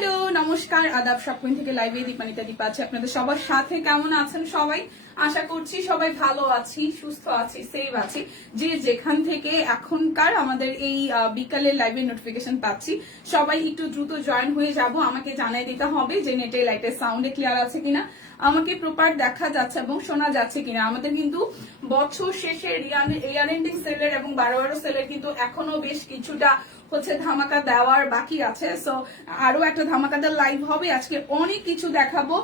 Hello নমস্কার আদাব সবকিন থেকে লাইভে দীপানিতা দীপা আছে আপনাদের সবার সাথে। কেমন আছেন সবাই? আশা করছি সবাই ভালো আছি, সুস্থ আছি, সেভ আছি। যে যেখান থেকে এখনকার আমাদের এই বিকালের লাইভে নোটিফিকেশন পাচ্ছি, সবাই একটু দ্রুত জয়েন হয়ে যাব। আমাকে জানাই দিতে হবে যে নেটে লাইটের সাউন্ডে ক্লিয়ার আছে কিনা, আমাকে প্রপার দেখা যাচ্ছে এবং শোনা যাচ্ছে কিনা। আমাদের কিন্তু বছর শেষে ইয়ার এন্ডিং সেলের এবং 12 সেলের কিন্তু এখনো বেশ কিছুটা হচ্ছে ধামাকা দেওয়ার বাকি আছে। সো আরো একটা ধামাকাদার লাইভ হবে আজকে, অনেক কিছু দেখাবো।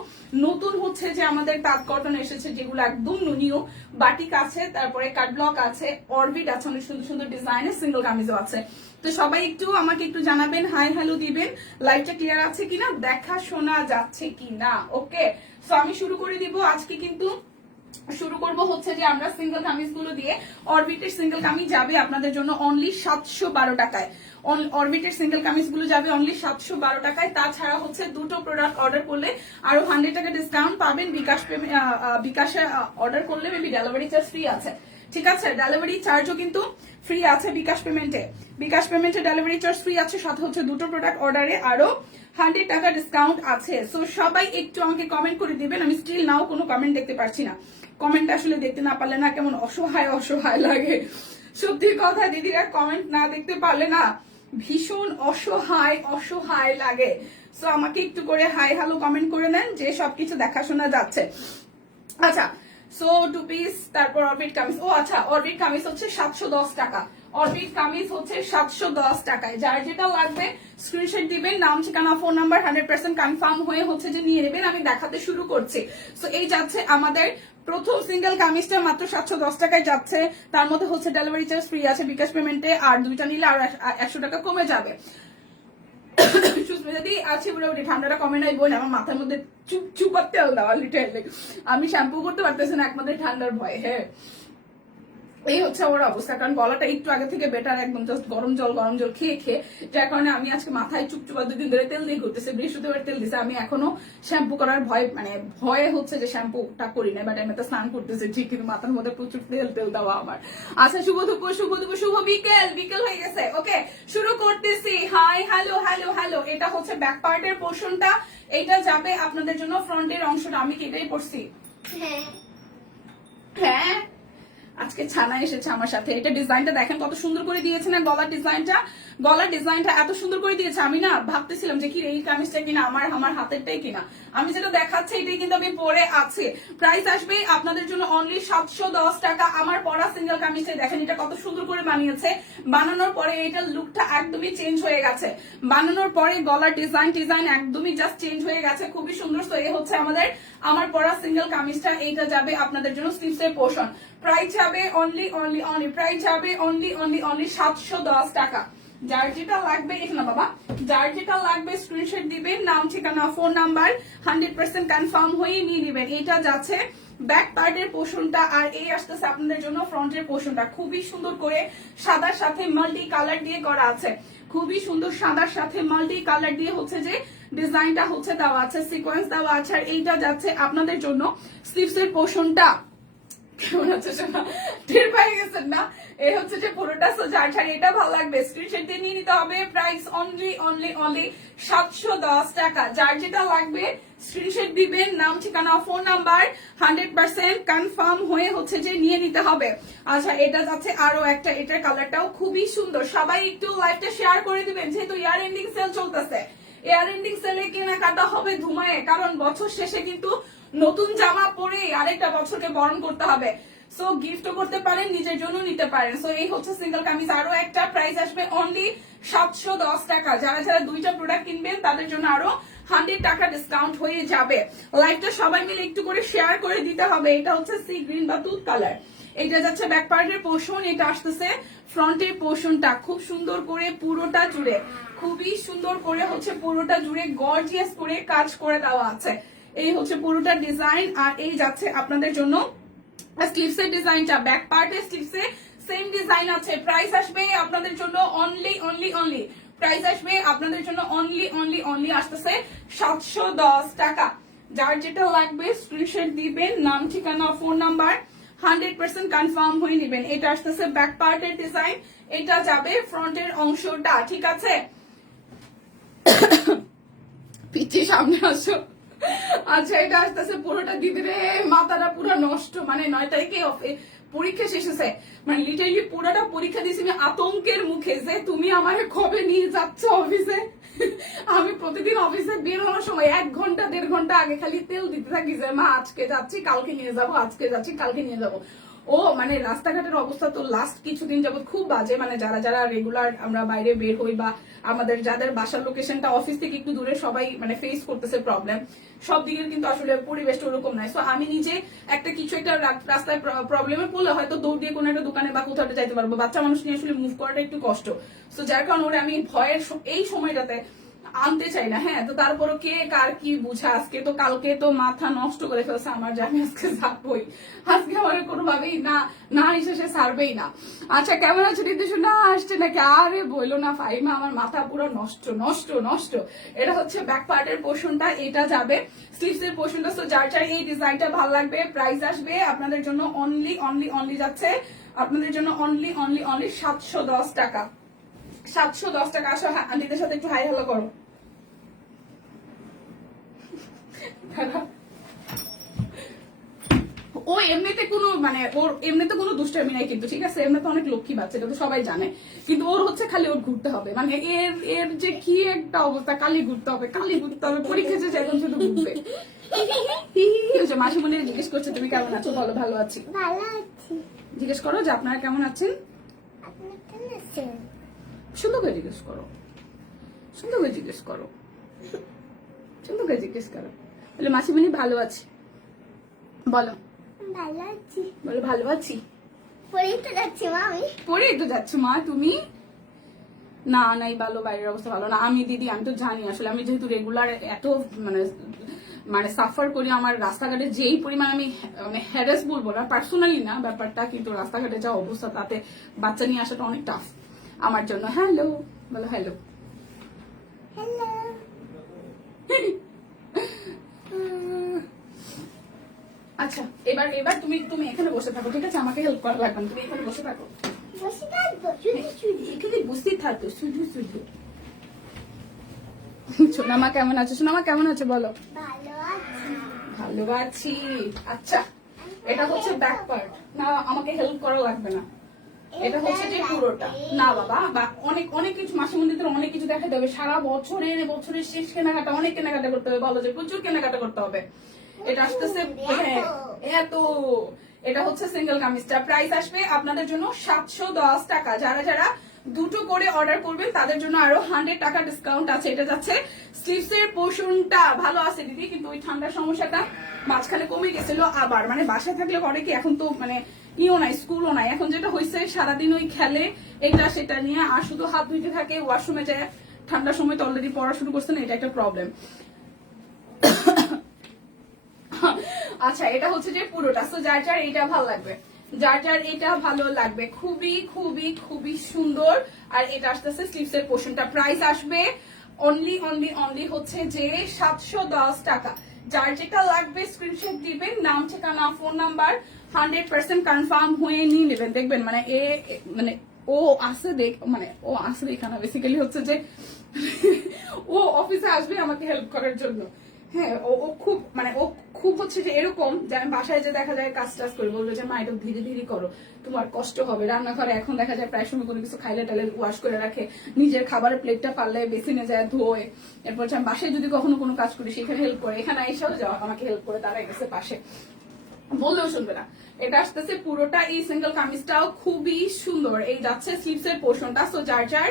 নতুন হচ্ছে যে আমাদের তাঁত কটন এসেছে, যেগুলো একদম নিউ। বাটিক আছে, তারপরে কাট ব্লক আছে, অরবিট আছে, অনেক সুন্দর সুন্দর ডিজাইনের সিঙ্গেল কামিজও আছে। তো সবাই একটু আমাকে একটু জানাবেন, হাই হ্যালো দিবেন, লাইভটা ক্লিয়ার আছে কিনা, দেখা শোনা যাচ্ছে কিনা। ওকে, সো আমি শুরু করে দিব। আজকে কিন্তু শুরু করব হচ্ছে যে আমরা সিঙ্গেল কামিজ গুলো দিয়ে। অরবিটের সিঙ্গেল কামিজ যাবে আপনাদের জন্য অনলি 712 টাকায়। অরবিটের সিঙ্গেল কামিজ গুলো যাবে অনলি 712 টাকায়। তাছাড়া হচ্ছে দুটো প্রোডাক্ট অর্ডার করলে আরো 100 টাকা ডিসকাউন্ট পাবেন। বিকাশে অর্ডার করলে মেবি ডেলিভারি চার্জ ফ্রি আছে, ঠিক আছে? ডেলিভারি চার্জও কিন্তু ফ্রি আছে বিকাশ পেমেন্টে ডেলিভারি চার্জ ফ্রি আছে। সাথে হচ্ছে দুটো প্রোডাক্ট অর্ডারে আরো 100 টাকা ডিসকাউন্ট আছে। সো সবাই একটু আমাকে কমেন্ট করে দিবেন। আমি স্টিল নাও কোনো কমেন্ট দেখতে পারছি না। কমেন্ট আসলে দেখতে না পারলে না কেমন অসহায় অসহায় লাগে। সত্যি কথা দিদিরা, কমেন্ট না দেখতে পারলে না ভীষণ অসহায় অসহায় লাগে। সো আমাকে একটু করে হাই হ্যালো কমেন্ট করে নেন যে সবকিছু দেখাশোনা যাচ্ছে। আচ্ছা, সো টু পিস, তারপর অরবিট কামিজ। ও আচ্ছা, অরবিট কামিজ হচ্ছে 710 টাকা। অরবিট কামিজ হচ্ছে 710 টাকায়। যার যেটা লাগবে স্ক্রিনশট দিবেন, নাম ঠিকানা ফোন নাম্বার 100% কনফার্ম হয়ে হচ্ছে যে নিয়ে নেবেন। আমি দেখাতে শুরু করছি। সো এই যাচ্ছে আমাদের প্রথম সিঙ্গেল কামিজটা, মাত্র 710 টাকায় যাচ্ছে। তার মধ্যে হচ্ছে ডেলিভারি চার্জ ফ্রি আছে বিকাশ পেমেন্টে, আর দুইটা নিলে আর 100 টাকা কমে যাবে। সুস্মিতাদি আছে মোটামুটি, ঠান্ডাটা কমে নাই বোন, আমার মাথার মধ্যে চুপার তেল দেওয়া লিটারলি। আমি শ্যাম্পু করতে পারতেছি না একমাত্র ঠান্ডার ভয়। হ্যাঁ, এই হচ্ছে আমার অবস্থা, কারণ গলাটা একটু আগে থেকে বেটার, একদম জাস্ট গরম জল খেয়ে খেয়ে, যার কারণে আমি আজকে মাথায় চুপচুপা 2 দিন ধরে তেল দিয়ে ঘুরতেছে। বৃহস্পতিবার তেল দিছে, আমি এখনো শ্যাম্পু করার ভয়ে হচ্ছে যে শ্যাম্পুটা করি না, বাট আমি তো স্নান করতেছি ঠিক, কিন্তু মাথার মধ্যে প্রচুর তেল দেওয়া আমার। আচ্ছা, শুভ দুপুর, শুভ বিকেল হয়ে গেছে। ওকে, শুরু করতেছি। Hi hello hello hello. এটা হচ্ছে ব্যাক পার্টের পোর্শনটা, এটা যাবে আপনাদের জন্য ফ্রন্টের অংশটা। আমি কি এটাই পড়ছি? হ্যাঁ, আজকে ছানা এসেছে আমার সাথে। এটা ডিজাইনটা দেখেন কত সুন্দর করে দিয়েছে না, গলার ডিজাইনটা এত সুন্দর করে দিয়েছে। আমি না ভাবতেছিলাম যে কি এই কামিজটা কিনা আমার হাতেরটাই কিনা। আমি যেটা দেখাচ্ছি এটাই কিন্তু আমি পরে আছে। প্রাইস আসবে আপনাদের জন্য অনলি 710 টাকা। আমার পরা সিঙ্গেল কামিজটা দেখেন, এটা কত সুন্দর করে বানিয়েছে। বানানোর পরে এটার লুকটা একদমই চেঞ্জ হয়ে গেছে। বানানোর পরে গলার ডিজাইন একদমই জাস্ট চেঞ্জ হয়ে গেছে, খুবই সুন্দর। তো এই হচ্ছে আমার পরা সিঙ্গেল কামিজটা। এইটা যাবে আপনাদের জন্য স্লিভসের পোর্শন। প্রাইস যাবে অনলি 710 টাকা। যার যেটা লাগবে, এখানে বাবা, যার যেটা লাগবে স্ক্রিনশট দিবেন, নাম ঠিকানা ফোন নাম্বার 100% কনফার্ম হয়ে নিয়ে নেবেন। এটা যাচ্ছে ব্যাক পার্টের পোর্শনটা, আর এই আসতেছে আপনাদের জন্য ফ্রন্টের পোর্শনটা। খুবই সুন্দর করে সাদার সাথে মাল্টি কালার দিয়ে করা আছে, খুবই সুন্দর সাদার সাথে মাল্টি কালার দিয়ে হচ্ছে যে ডিজাইনটা হচ্ছে দেওয়া আছে, সিকোয়েন্স দেওয়া আছে। আর এইটা যাচ্ছে আপনাদের জন্য স্লিভসের পোর্শনটা। কেমন আছে শোনা, টের পাই গেছেন না? এই হচ্ছে যে পুরোটা। যার এটা ভালো লাগবে স্ক্রিনশট দিয়ে নিয়ে নিতে হবে। প্রাইস অনলি 710 টাকা। যার যেটা লাগবে স্ক্রিনশট দিবেন, নাম ঠিকানা ফোন নাম্বার 100% কনফার্ম হয়ে হচ্ছে যে নিয়ে নিতে হবে। আচ্ছা, এটা যাচ্ছে আরো একটা, এটার কালারটাও খুবই সুন্দর। সবাই একটু লাইভটা শেয়ার করে দিবেন, যেহেতু ইয়ার এন্ডিং সেল চলতেছে। ইয়ার এন্ডিং সেলে কেনাকাটা হবে ধুমায়ে, কারণ বছর শেষে কিন্তু নতুন জামা পরে আরেকটা বছরকে বরণ করতে হবে। সো গিফটও করতে পারেন, নিজের জন্য নিতে পারেন। সো এই হচ্ছে সিঙ্গেল কামিজ। আরো একটা প্রাইস আসবে অনলি 710 টাকা। যারা যারা দুইটা প্রোডাক্ট কিনবেন তাদের জন্য আরো 100 টাকা ডিসকাউন্ট হয়ে যাবে। লাইভটা সবাই মিলে একটু করে শেয়ার করে দিতে হবে। এটা হচ্ছে সি গ্রিন বা দুধ কালার। এটা যাচ্ছে ব্যাক পার্টের পোর্শন, এটা আসতেছে ফ্রন্টের পোর্শনটা। খুব সুন্দর করে পুরোটা জুড়ে, খুবই সুন্দর করে হচ্ছে পুরোটা জুড়ে গর্জিয়াস করে কাজ করে দেওয়া আছে। এই হচ্ছে পুরোটা ডিজাইন। আর এই যাচ্ছে আপনাদের জন্য স্লিভসের ডিজাইনটা। ব্যাক পার্টে স্লিভসে সেম ডিজাইন আছে। প্রাইস আসবে আপনাদের জন্য অনলি প্রাইস আসবে আপনাদের জন্য অনলি আসতেছে 710 টাকা। যার যেটা লাগবে স্ক্রিনশট দিবেন, নাম ঠিকানা ফোন নাম্বার 100% কনফার্ম হয়ে নেবেন। এটা আসতেছে ব্যাক পার্টের ডিজাইন, এটা যাবে ফ্রন্টের অংশটা, ঠিক আছে? সামনে আসো। আচ্ছা এটা আসতেছে পুরোটা দিদিরে মাথাটা পুরো নষ্ট, মানে 9 তারিখে পরীক্ষা শেষ হয়েছে, মানে লিটারলি পুরোটা পরীক্ষা দিয়েছি আমি আতঙ্কের মুখে যে তুমি আমারে কবে নিয়ে যাচ্ছ অফিসে। আমি প্রতিদিন অফিসে বের হওয়ার সময় 1 ঘন্টা 1.5 ঘন্টা আগে খালি তেল দিতে থাকি যে মা আজকে যাচ্ছি কালকে নিয়ে যাবো, আজকে যাচ্ছি কালকে নিয়ে যাবো। ও মানে রাস্তাঘাটের অবস্থা তো লাস্ট কিছুদিন যাবত খুব বাজে, মানে যারা যারা রেগুলার আমরা বাইরে বের হই বা আমাদের যাদের বাসার লোকেশনটা অফিস থেকে একটু দূরে সবাই মানে ফেস করতেছে প্রবলেম। সব দিকের কিন্তু আসলে পরিবেশটা ওরকম নাই। সো আমি নিজে একটা কিছু একটা রাস্তায় প্রবলেমে পড়লে হয়তো দৌড় দিয়ে কোনো একটা দোকানে বা কোথাও যাইতে পারবো, বাচ্চা মানুষ নিয়ে আসলে মুভ করাটা একটু কষ্ট। সো যার কারণে ওরা আমি ভয়ের এই সময়টাতে আনতে চাই না। হ্যাঁ, তো তারপরও কে কার কি বুঝা, আজকে তো কালকে তো মাথা নষ্ট করে ফেলছে আমার যে আমি আজকে যাবই, আজকে আমার কোনোভাবেই না না এসে ছাড়বেই না। আচ্ছা কেমন আছে দিদি শোনা, আসছে নাকি? আরে বইলো না ফাইমা, আমার মাথা পুরো নষ্ট নষ্ট নষ্ট। এটা হচ্ছে ব্যাক পার্টের পোর্শনটা, এটা যাবে স্লিভস এর পোর্শনটা। তো যার যার এই ডিজাইনটা ভালো লাগবে, প্রাইস আসবে আপনাদের জন্য অনলি অনলি অনলি যাচ্ছে আপনাদের জন্য অনলি অনলি অনলি 710 টাকা। 710 টাকা। আসো আন্টিদের সাথে একটু হাই হ্যালো করো। ও এমনিতে কোনো মানে ওর এমনিতে কোনো দুষ্টামি নাই কিন্তু, ঠিক আছে? এমনিতে অনেক লক্ষ্মী বাচ্চা, এটা তো সবাই জানে, কিন্তু ওর হচ্ছে খালি ওর ঘুরতে হবে, মানে এর এর যে কি একটা অবস্থা, কালি ঘুরতে হবে কালি ঘুরতে হবে, পরীক্ষা শেষে এখন শুধু ঘুরবে। মাসিমণি জিজ্ঞেস করছে তুমি কেমন আছো, বলো ভালো আছি। জিজ্ঞেস করো যে আপনারা কেমন আছেন, সুন্দর করে জিজ্ঞেস করো, সুন্দর করে জিজ্ঞেস করো, সুন্দর করে জিজ্ঞেস করো। বলে মাসিমণি ভালো আছি, বলো ভালো আছি। বলো ভালো আছি। পড়েই তো যাচ্ছি মা আমি। পড়েই তো যাচ্ছ মা তুমি? না নাই ভালো, বাইরের অবস্থা ভালো না। আমি দিদি আমি তো জানি আসলে, আমি যেহেতু রেগুলার এত মানে মানে সাফার করি, আমার রাস্তাঘাটে যেই পরিমাণ আমি মানে হ্যারাস বলবো না, পার্সোনালি না ব্যাপারটা, কিন্তু রাস্তাঘাটে যা অবস্থা তাতে বাচ্চা নিয়ে আসাটা অনেক টাফ আমার জন্য। হ্যালো বলো হ্যালো। হ্যালো। আচ্ছা এবার এবার তুমি তুমি এখানে বসে থাকো, ঠিক আছে? আমাকে হেল্প করা লাগবে না, তুমি এখানে বসে থাকো। বসে থাকবো শুধু শুধু। এখানে বসেই থাকো শুধু শুধু। সোনামা কেমন আছে? সোনামা কেমন আছে বলো? ভালো আছি। ভালো আছি। আচ্ছা এটা হচ্ছে ব্যাক পার্ট, না আমাকে হেল্প করা লাগবে না। এটা হচ্ছে যে পুরোটা না বাবা, বা অনেক অনেক কিছু মাসে মন্দির অনেক কিছু দেখাতে হবে, সারা বছরের বছরের শেষ কেনাকাটা অনেক কেনাকাটা করতে হবে, বলো যে প্রচুর কেনাকাটা করতে হবে। এটা আসতেছে এত, এটা হচ্ছে সিঙ্গেল কামিজটা, প্রাইস আসবে আপনাদের জন্য 710 টাকা। যারা যারা দুটো করে অর্ডার করবেন তাদের জন্য আরো 100 টাকা ডিসকাউন্ট আছে। এটা যাচ্ছে স্লিভস এর পোর্শনটা ভালো আছে দিদি, কিন্তু ওই ঠান্ডার সমস্যাটা মাঝখানে কমে গেছিল আবার, মানে বাসায় থাকলে করে কি, এখন তো মানে ইও নাই স্কুলও নাই, এখন যেটা হয়েছে সারাদিন ওই খেলে এটা সেটা নিয়ে, আর শুধু হাত ধুইতে থাকে, ওয়াশরুমে যায়। ঠান্ডার সময় তো অলরেডি পড়া শুরু করছে না, এটা একটা প্রবলেম। আচ্ছা এটা হচ্ছে যে পুরোটা, তো যার যার এটা ভালো লাগবে, যার যার এটা ভালো লাগবে, খুবই খুবই খুবই সুন্দর। আর এটা আসতেছে স্লিভস এর পোর্শনটা, প্রাইস আসবে অনলি অনলি অনলি হচ্ছে যে 710 টাকা। যার যেটা লাগবে স্ক্রিনশট দিবেন, নাম ঠিকানা ফোন নাম্বার 100% কনফার্ম হয়ে নিয়ে নেবেন। দেখবেন মানে মানে ও আসে মানে ও আসে দেখা না, বেসিক্যালি হচ্ছে যে ও অফিসে আসবে আমাকে হেল্প করার জন্য। হ্যাঁ ও খুব মানে ও খুব হচ্ছে যে এরকম যে আমি বাসায় যে দেখা যায় কাজ টাজ করে বলবো যে মা এটা ধীরে ধীরে করো, তোমার কষ্ট হবে। রান্নাঘরে এখন দেখা যায় প্রায় সময় কোনো কিছু খাইলে টাইলে ওয়াশ করে রাখে, নিজের খাবারের প্লেটটা পারলে বেসিনে যায় ধোয়, এরপর আমি বাসায় যদি কখনো কোনো কাজ করি সেখানে হেল্প করে, এখানে এসেও যাওয়া আমাকে হেল্প করে, দাঁড়াই গেছে পাশে, বললেও শুনবে না। এটা আসতেছে পুরোটা, এই সিঙ্গেল কামিজটাও খুবই সুন্দর। এই যাচ্ছে স্লিভস এর পোর্শনটা, সো যার যার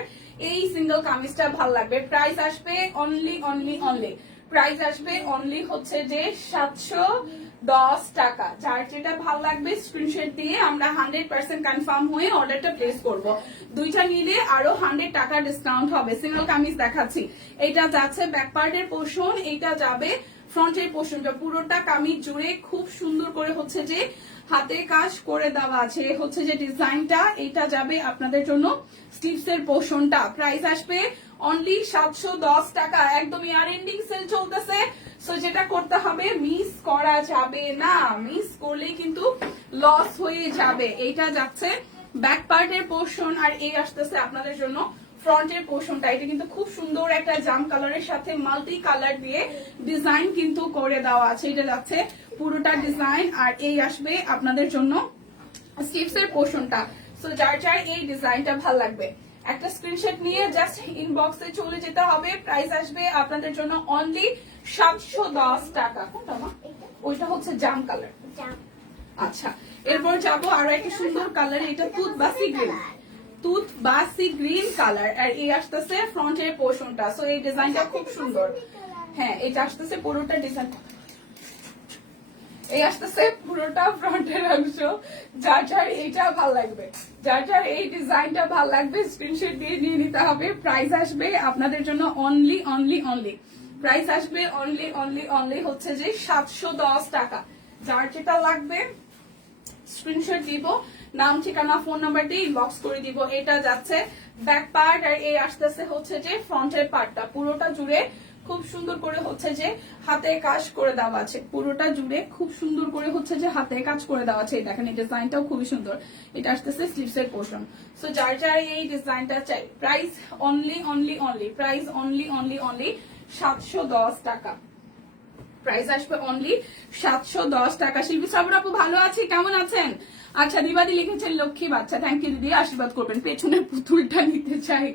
এই সিঙ্গেল কামিজটা ভালো লাগবে, প্রাইস আসবে অনলি অনলি অনলি, প্রাইস আসবে অনলি হচ্ছে যে 710 টাকা। যার যেটা ভালো লাগবে স্ক্রিনশট দিয়ে আমরা 100% কনফার্ম হয়ে অর্ডারটা প্লেস করব। দুইটা নিলে আরো 100 টাকা ডিসকাউন্ট হবে। সিঙ্গেল কামিজ দেখাচ্ছি, এটা যাচ্ছে ব্যাক পার্টের পোর্শন, এইটা যাবে ফ্রন্টের পোর্শনটা, পুরোটা কামিজ জুড়ে খুব সুন্দর করে হচ্ছে যে হাতে কাজ করে দেওয়া আছে, হচ্ছে যে ডিজাইনটা, এটা যাবে আপনাদের জন্য স্লিভস এর পোর্শনটা, প্রাইস আসবে অনলি 710 টাকা। একদম ইয়ার এন্ডিং সেল চলতেছে, সো যেটা করতে হবে মিস করা যাবে না, মিস করলেই কিন্তু লস হয়ে যাবে। এইটা যাচ্ছে ব্যাক পার্টের পোর্শন, আর এই আসতেছে আপনাদের জন্য ফ্রন্টের পোর্শনটা এটা কিন্তু খুব সুন্দর একটা জাম কালারের সাথে মাল্টি কালার দিয়ে ডিজাইন কিন্তু করে দেওয়া আছে। এটা যাচ্ছে পুরোটা ডিজাইন, আর এই আসবে আপনাদের জন্য স্লিভস এর পোর্শনটা। সো যার যার এই ডিজাইনটা ভালো লাগবে একটা স্ক্রিনশট নিয়ে জাস্ট ইনবক্সে চলে যেতে হবে। প্রাইস আসবে আপনাদের জন্য অনলি 710 টাকা। কোনটা মা? ওইটা হচ্ছে জাম কালার। জাম। আচ্ছা, এরপর যাবো আরো একটা সুন্দর কালার, এটা তুতবাসি গ্রিন, তুতবাসি গ্রিন কালার, আর এই আসতেছে ফ্রন্টের পোর্শনটা। সো এই ডিজাইনটা খুব সুন্দর। হ্যাঁ, এটা আসতেছে পুরোটা ডিজাইন, এই আসতেছে পুরোটা ফ্রন্টের অংশ। যার যার এইটা ভাল লাগবে, যার যার এই ডিজাইনটা ভাল লাগবে স্ক্রিনশট দিয়ে নিয়ে নিতে হবে। প্রাইস আসবে আপনাদের জন্য অনলি অনলি অনলি, প্রাইস আসবে অনলি অনলি অনলি হচ্ছে যে 710 টাকা। যার যেটা লাগবে স্ক্রিনশট দিব, নাম ঠিকানা ফোন নাম্বার দিয়ে ইনবক্স করে দিব। এটা যাচ্ছে ব্যাক পার্ট, আর এই আসতেছে হচ্ছে যে ফ্রন্টের পার্টটা। পুরোটা জুড়ে খুব সুন্দর করে হচ্ছে যে হাতে কাজ করে দেওয়া আছে, পুরোটা জুড়ে খুব সুন্দর করে হচ্ছে যে হাতে কাজ করে দেওয়া আছে। এই দেখেন এই ডিজাইনটাও খুবই সুন্দর। এটা আসতেছে স্লিভস এর পোর্শন। সো যার যার এই ডিজাইনটা চাই, price only only only, price only only only 710 টাকা। প্রাইস আসবে অনলি 710 টাকা। শিল্পী শ্রাবণ আপু ভালো আছি, কেমন আছেন? আচ্ছা, দিবাদি লিখেছেন লক্ষ্মী বাচ্চা, থ্যাংক ইউ দিদি, আশীর্বাদ করবেন। পেছনের পুতুলটা নিতে চাই,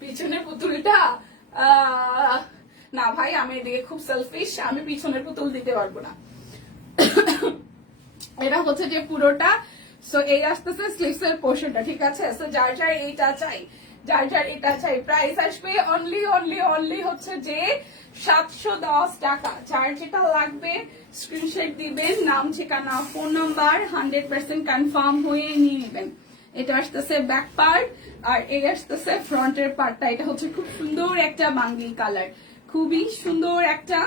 পিছনের পুতুলটা না ভাই, আমি এদিকে খুব সেলফিশ, আমি পিছনের পুতুল দিতে পারবো না। এটা হচ্ছে যে পুরোটা। সো এই আসতেছে স্লিভস এর পোর্শনটা, ঠিক আছে? সো যার যার এইটা চাই, যার যার এটা চাই, প্রাইস আসবে অনলি অনলি অনলি হচ্ছে যে 710 টাকা। যার যেটা লাগবে স্ক্রিনশট দিবেন, নাম ঠিকানা ফোন নাম্বার 100% কনফার্ম হয়ে নিয়ে নেবেন। এটা আসতেছে ব্যাক পার্ট, আর এই আসতেছে ফ্রন্টের পার্টটা। এটা হচ্ছে খুব সুন্দর একটা বাঙ্গি কালার, খুবই সুন্দর একটা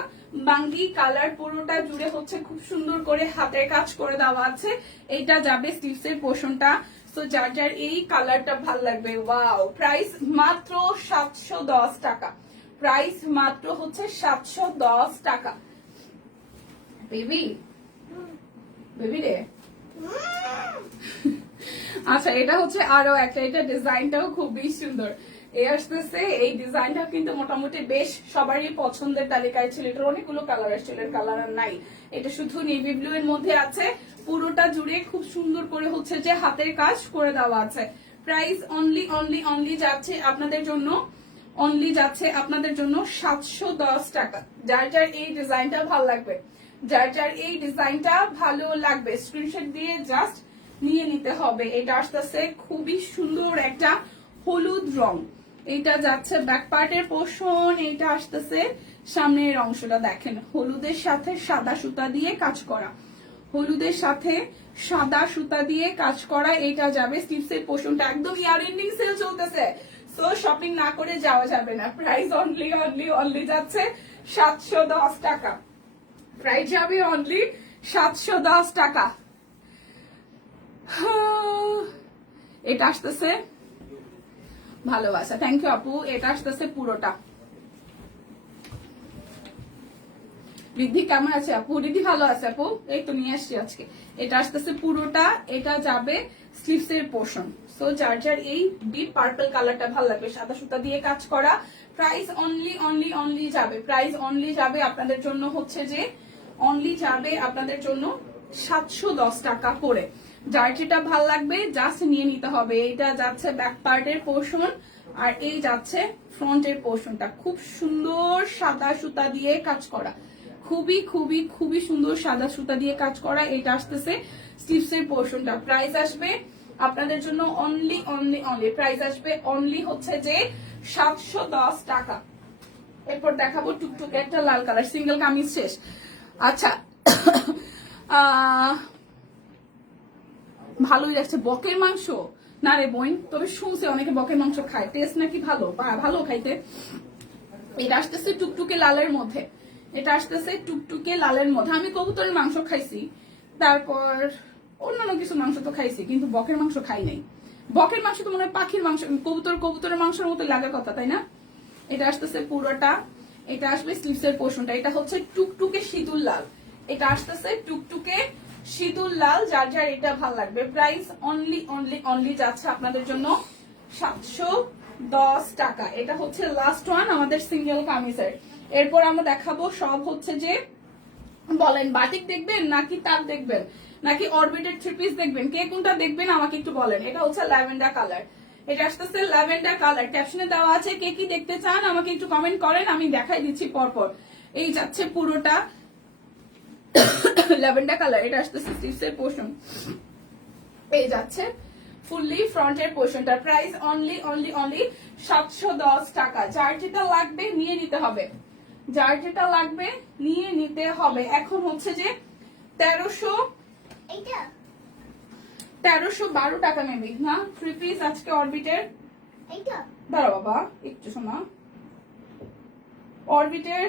বাঙ্গি কালার। পুরোটা জুড়ে হচ্ছে খুব সুন্দর করে হাতের কাজ করে দেওয়া আছে। এইটা যাবে স্লিভস এর পোর্শনটা। সো যার যার এই কালারটা ভাল লাগবে, ওয়াও। প্রাইস মাত্র 710 টাকা, প্রাইস মাত্র হচ্ছে 710 টাকা। বেবি বেবি রে। আচ্ছা, এটা হচ্ছে আরো একটা, এটা ডিজাইনটাও খুবই সুন্দর। এই আসতেছে এই ডিজাইনটা কিন্তু মোটামুটি বেশ সবারই পছন্দের তালিকায় ছিল। এটার অনেকগুলো কালার আসছিল, এর কালার আর নাই। এটা শুধু নেভি ব্লু এর মধ্যে আছে, পুরোটা জুড়ে খুব সুন্দর করে হচ্ছে যে হাতের কাজ করে দেওয়া আছে। প্রাইস অনলি অনলি অনলি যাচ্ছে আপনাদের জন্য, অনলি যাচ্ছে আপনাদের জন্য 710 টাকা। যার যার এই ডিজাইনটা ভালো লাগবে, যার যার এই ডিজাইনটা ভালো লাগবে স্ক্রিনশট দিয়ে জাস্ট নিয়ে নিতে হবে। এটা আসতেছে খুবই সুন্দর একটা হলুদ রং, এটা যাচ্ছে ব্যাক পার্টের পোর্শন। এটা আসতেছে সামনের অংশটা, দেখেন হলুদের সাথে সাদা সুতা দিয়ে কাজ করা, হলুদের সাথে সাদা সুতা দিয়ে কাজ করা। এটা যাবে স্লিভস এর পোর্শনটা। একদম ইয়ার এন্ডিং সেল চলতেছে, সো শপিং না করে যাওয়া যাবে না। প্রাইস অনলি অনলি অনলি যাচ্ছে 710 টাকা, প্রাইস যাবে অনলি 710 টাকা। এটা আসতেছে ভালোবাসা, থ্যাংক ইউ আপু। এটা আসতেছে পুরোটা। রিদ্ধি কেমন আছে আপু? রিদ্ধি ভালো আছে আপু, এই তো নিয়ে আসছি আজকে। এটা আসতেছে পুরোটা, এটা যাবে স্লিভস এর পোর্শন। সো যার যার এই ডিপ পার্পল কালারটা ভালো লাগবে, সাদা সুতা দিয়ে কাজ করা। প্রাইস অনলি অনলি অনলি যাবে, প্রাইস অনলি যাবে আপনাদের জন্য হচ্ছে যে অনলি যাবে আপনাদের জন্য 710 টাকা করে। যার যেটা ভাল লাগবে জাস্ট নিয়ে নিতে হবে। এটা যাচ্ছে ব্যাক পার্টের পোর্শন, আর এই যাচ্ছে ফ্রন্টের পোর্শনটা। খুব সুন্দর সাদা সুতা দিয়ে কাজ করা, খুবই খুবই খুবই সুন্দর সাদা সুতা দিয়ে কাজ করা। এটা আসতেছে স্লিভস এর পোর্শনটা। প্রাইস আসবে আপনাদের জন্য অনলি অনলি অনলি, প্রাইস আসবে অনলি হচ্ছে যে 710 টাকা। এরপর দেখাবো টুকটুকে একটা লাল কালার, সিঙ্গেল কামিজ শেষ। আচ্ছা, ভালোই লাগছে। বকের মাংস না রে বোন, তবে শুনছি অনেকে বকের মাংস খায়, টেস্ট নাকি ভালো, ভালো খাইতে। এটা আসতেছে টুকটুকে লালের মধ্যে, এটা আসতেছে টুকটুকে লালের মধ্যে। আমি কবুতরের মাংস খাইছি, তারপর অন্যান্য কিছু মাংস তো খাইছি, কিন্তু বকের মাংস খাই নাই। বকের মাংস তো মনে হয় পাখির মাংস, কবুতরের মাংসের মতো লাগার কথা, তাই না? এটা আসতেছে পুরোটা, এটা আসবে স্লিভস এর পোর্শনটা। এটা হচ্ছে টুকটুকে সিঁদুর লাল, এটা আসতেছে টুকটুকে সিঁদুর লাল। যার যার এটা ভালো লাগবে, প্রাইস অনলি অনলি অনলি যাচ্ছে আপনাদের জন্য 10 টাকা। এটা হচ্ছে লাস্ট ওয়ান আমাদের সিঙ্গেল কামিজের। এরপর আমরা দেখাবো সব হচ্ছে যে, বলেন বাটিক দেখবেন নাকি তাঁত দেখবেন নাকি অরবিটেড থ্রি পিস দেখবেন, কে কোনটা দেখবেন আমাকে একটু বলেন। এটা হচ্ছে ল্যাভেন্ডার কালার, এটা আসতেছে ল্যাভেন্ডার কালার। ক্যাপশনে দেওয়া আছে কে কি দেখতে চান আমাকে একটু কমেন্ট করেন, আমি দেখাই দিচ্ছি পরপর। এই যাচ্ছে পুরোটা ল্যাভেন্ডার কালার, এটা আসতেছে স্লিভসের পোর্শন, এই যাচ্ছে ফুললি ফ্রন্টের পোর্শনটা। প্রাইস অনলি অনলি অনলি 710 টাকা। যার যেটা লাগবে নিয়ে নিতে হবে, যার যেটা লাগবে নিয়ে নিতে হবে। এখন হচ্ছে যে 1312 টাকা নেবি না থ্রি পিস আজকে অরবিটের। দাঁড়া বাবা একটু শোনা, অরবিটের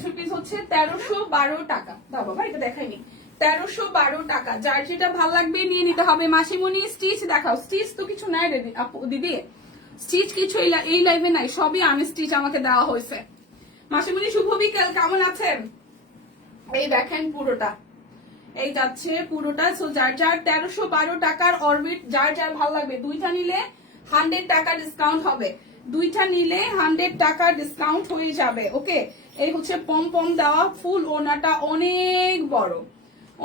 থ্রি পিস হচ্ছে 1312 টাকা। দাও বাবা এটা দেখাইনি, 1312 টাকা। যার যেটা ভালো লাগবে নিয়ে নিতে হবে। মাসিমণি স্টিচ দেখাও। স্টিচ তো কিছু নাই রে দিদি, স্টিচ কিছু এই লাইভে নাই, সবই আনস্টিচ আমাকে দেওয়া হয়েছে। মাসিমণি শুভ বিকেল, কেমন আছেন? এই দেখেন পুরোটা, এই যাচ্ছে পুরোটা। সো যার যার 1312 টাকার অরবিট, যার যার ভালো লাগবে, দুইটা নিলে 100 টাকা ডিসকাউন্ট হবে, দুইটা নিলে 100 টাকা ডিসকাউন্ট হয়ে যাবে। ওকে, এই হচ্ছে পম পম দেওয়া ফুল ওনাটা, অনেক বড়,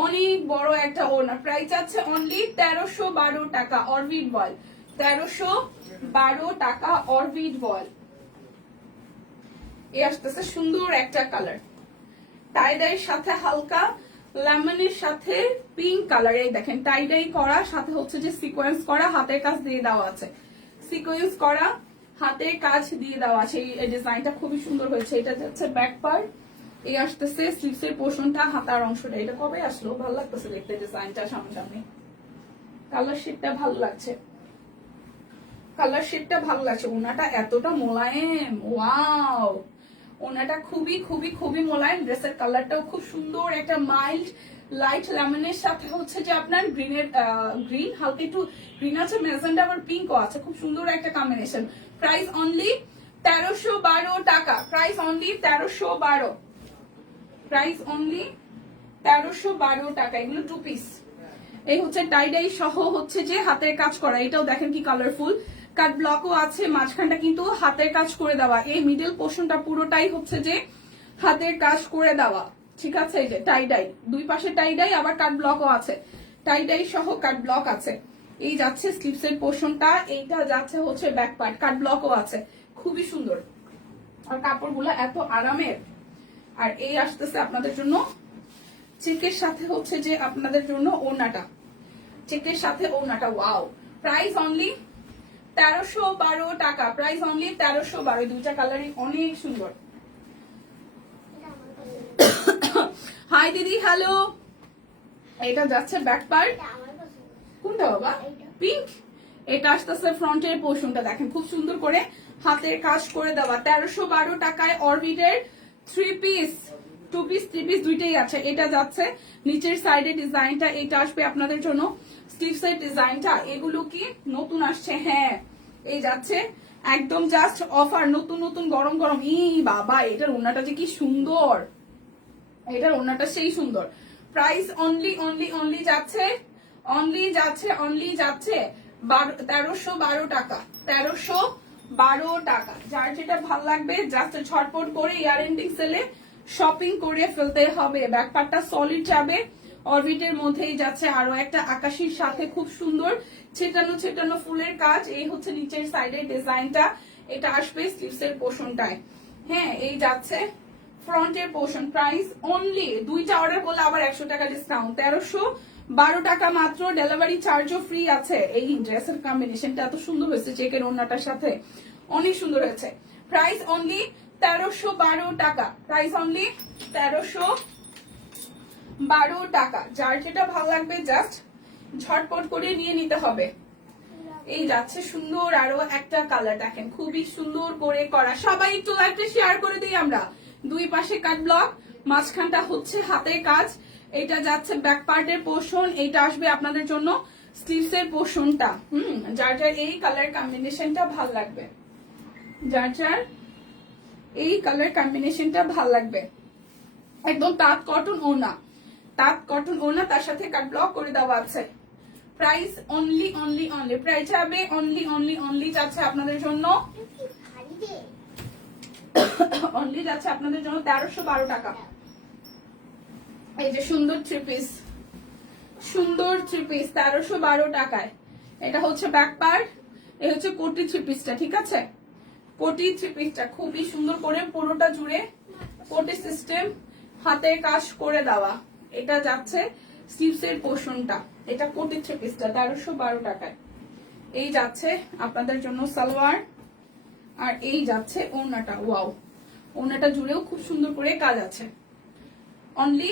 অনেক বড় একটা ওনা। প্রাইস আছে অনলি 1312 টাকা। অরবিট বল 1312 টাকা অরবিট বল। এই আসতেছে সুন্দর একটা কালার, টাইডাইয়ের সাথে হালকা লেমনের সাথে পিঙ্ক কালার। এই দেখেন টাইডাই করা, সাথে হচ্ছে যে সিকোয়েন্স করা, হাতের কাজ দিয়ে দেওয়া আছে, সিকোয়েন্স করা হাতের কাজ দিয়ে দেওয়া আছে। এই ডিজাইনটা খুবই সুন্দর হয়েছে। এটা যাচ্ছে ব্যাক পার্ট, এই আসতেছে স্লিভসের পোর্শনটা, হাতার অংশটা। এটা কবে আসলো, ভালো লাগতেছে দেখতে ডিজাইনটা সামনাসামনি। কালার শেডটা ভালো লাগছে, কালার শেডটা ভালো লাগছে। ওনাটা এতটা মোলায়েম, ওয়াও, ওনাটা খুবই খুবই খুবই মোলায়েম। ড্রেসের কালারটাও খুব সুন্দর, একটা মাইল্ড লাইট লেমনের সাথে হচ্ছে যে আপনার গ্রিনের গ্রিন, হালকা একটু গ্রিন আছে, মেজেন্ডা আবার পিঙ্কও আছে, খুব সুন্দর একটা কম্বিনেশন। প্রাইস অনলি 1312 টাকা। প্রাইস অনলি 1312, প্রাইস অনলি 1312 টাকা। এগুলো টু পিস। এই হচ্ছে টাইডাই সহ হচ্ছে যে হাতের কাজ করা, এটাও দেখেন কি কালারফুল, কাট ব্লকও আছে, মাঝখানটা কিন্তু হাতের কাজ করে দেওয়া। এই মিডল পোর্শনটা পুরোটাই হচ্ছে যে হাতের কাজ করে দেওয়া, ঠিক আছে। এই যে টাইডাই, দুই পাশে টাইডাই, আবার কাট ব্লকও আছে, টাইডাই সহ কাট ব্লক আছে। এই যাচ্ছে স্লিভসের পোর্শনটা, এইটা যাচ্ছে হচ্ছে ব্যাক পার্ট, কাট ব্লকও আছে, খুবই সুন্দর। আর কাপড়গুলো এত আরামের। আর এই আসতেছে আপনাদের জন্য চেকের সাথে হচ্ছে যে আপনাদের জন্য ওড়নাটা, চেকের সাথে ওড়নাটা, ওয়াও। প্রাইস অনলি 1312 টাকা। Price only 1312। দুইটা কালারই অনেক সুন্দর। হাই দিদি, হ্যালো। এটা যাচ্ছে ব্যাক পার্ট, কোনটা বাবা? পিঙ্ক। এটা আসতেছে ফ্রন্টের পোর্শনটা, দেখেন খুব সুন্দর করে হাতের কাজ করে দেওয়া। 1312 টাকায় অরবিটের three piece, two piece, three piece দুইটাই আছে। এটা যাচ্ছে নিচের সাইডে ডিজাইনটা, এটা আসবে আপনাদের জন্য স্টিভসের ডিজাইনটা। এগুলো কি নতুন আসছে? হ্যাঁ, এই যাচ্ছে একদম জাস্ট অফার, নতুন নতুন গরম গরম। ই বাবা, এটার ওড়নাটা যে কি সুন্দর, এটার ওড়নাটা সেই সুন্দর। প্রাইস অনলি অনলি অনলি যাচ্ছে, অনলি যাচ্ছে, অনলি যাচ্ছে 1312 টাকা। 1312 টাকা। যার যেটা ভাল লাগবে জাস্ট ঝটপট করে ইয়ার এন্ডিং সেলে শপিং করে ফেলতে হবে। ব্যাকপার্টটা সলিড যাবে, অরবিটের মধ্যেই যাচ্ছে আরো একটা আকাশির সাথে খুব সুন্দর ছেটানো ছেটানো ফুলের কাজ। এই হচ্ছে নিচের সাইডের ডিজাইনটা, এটা আসবে স্লিভসের পোর্শনটায়। হ্যাঁ, এই যাচ্ছে ফ্রন্টের পোর্শন। প্রাইস অনলি, দুইটা অর্ডার করলে আবার 100 টাকা ডিসকাউন্ট, 1312 টাকা মাত্র। ডেলিভারি চার্জও ফ্রি আছে। এই ড্রেসের কম্বিনেশনটা এত সুন্দর হয়েছে, চেকের ওড়নাটার সাথে অনেক সুন্দর হয়েছে। প্রাইস অনলি 1312 টাকা। প্রাইস অনলি 1312 টাকা। যার যেটা ভালো লাগবে জাস্ট ঝটপট করে নিয়ে নিতে হবে। এই যাচ্ছে সুন্দর আরো একটা কালার, দেখেন খুবই সুন্দর করে করা। সবাই একটু লাইভটা শেয়ার করে দিই আমরা। দুই পাশে কাট ব্লক, মাঝখানটা হচ্ছে হাতের কাজ। এটা যাচ্ছে ব্যাক পার্টের পোর্শন, এইটা আসবে আপনাদের জন্য স্লিভসের পোর্শনটা। যার যার এই কালার কম্বিনেশনটা ভাল লাগবে, যার যার এই কালার কম্বিনেশনটা ভাল লাগবে। একদম তাঁত কটন ওড়না, তাঁত কটন ওড়না, তার সাথে কাট ব্লক করে দেওয়া আছে। Price only only only price হবে অনলি অনলি অনলি যাচ্ছে আপনাদের জন্য ভারী রে। অনলি যাচ্ছে আপনাদের জন্য 1312 টাকা। এই যে সুন্দর থ্রি পিস, সুন্দর থ্রি পিস 1312 টাকায়। এটা হচ্ছে ব্যাক পার্ট, এই হচ্ছে কোটি থ্রি পিসটা, ঠিক আছে? কোটি থ্রি পিসটা খুবই সুন্দর করে পুরোটা জুড়ে কোটি সিস্টেম হাতের কাজ করে দেওয়া। এটা যাচ্ছে স্লিভসের পোর্শনটা, এটা কোটি থ্রি পিসটা 1312 টাকায়। এই যাচ্ছে আপনাদের জন্য সালোয়ার, আর এই যাচ্ছে ওড়নাটা। ওয়াও, ওড়নাটা জুড়েও খুব সুন্দর করে কাজ আছে। অনলি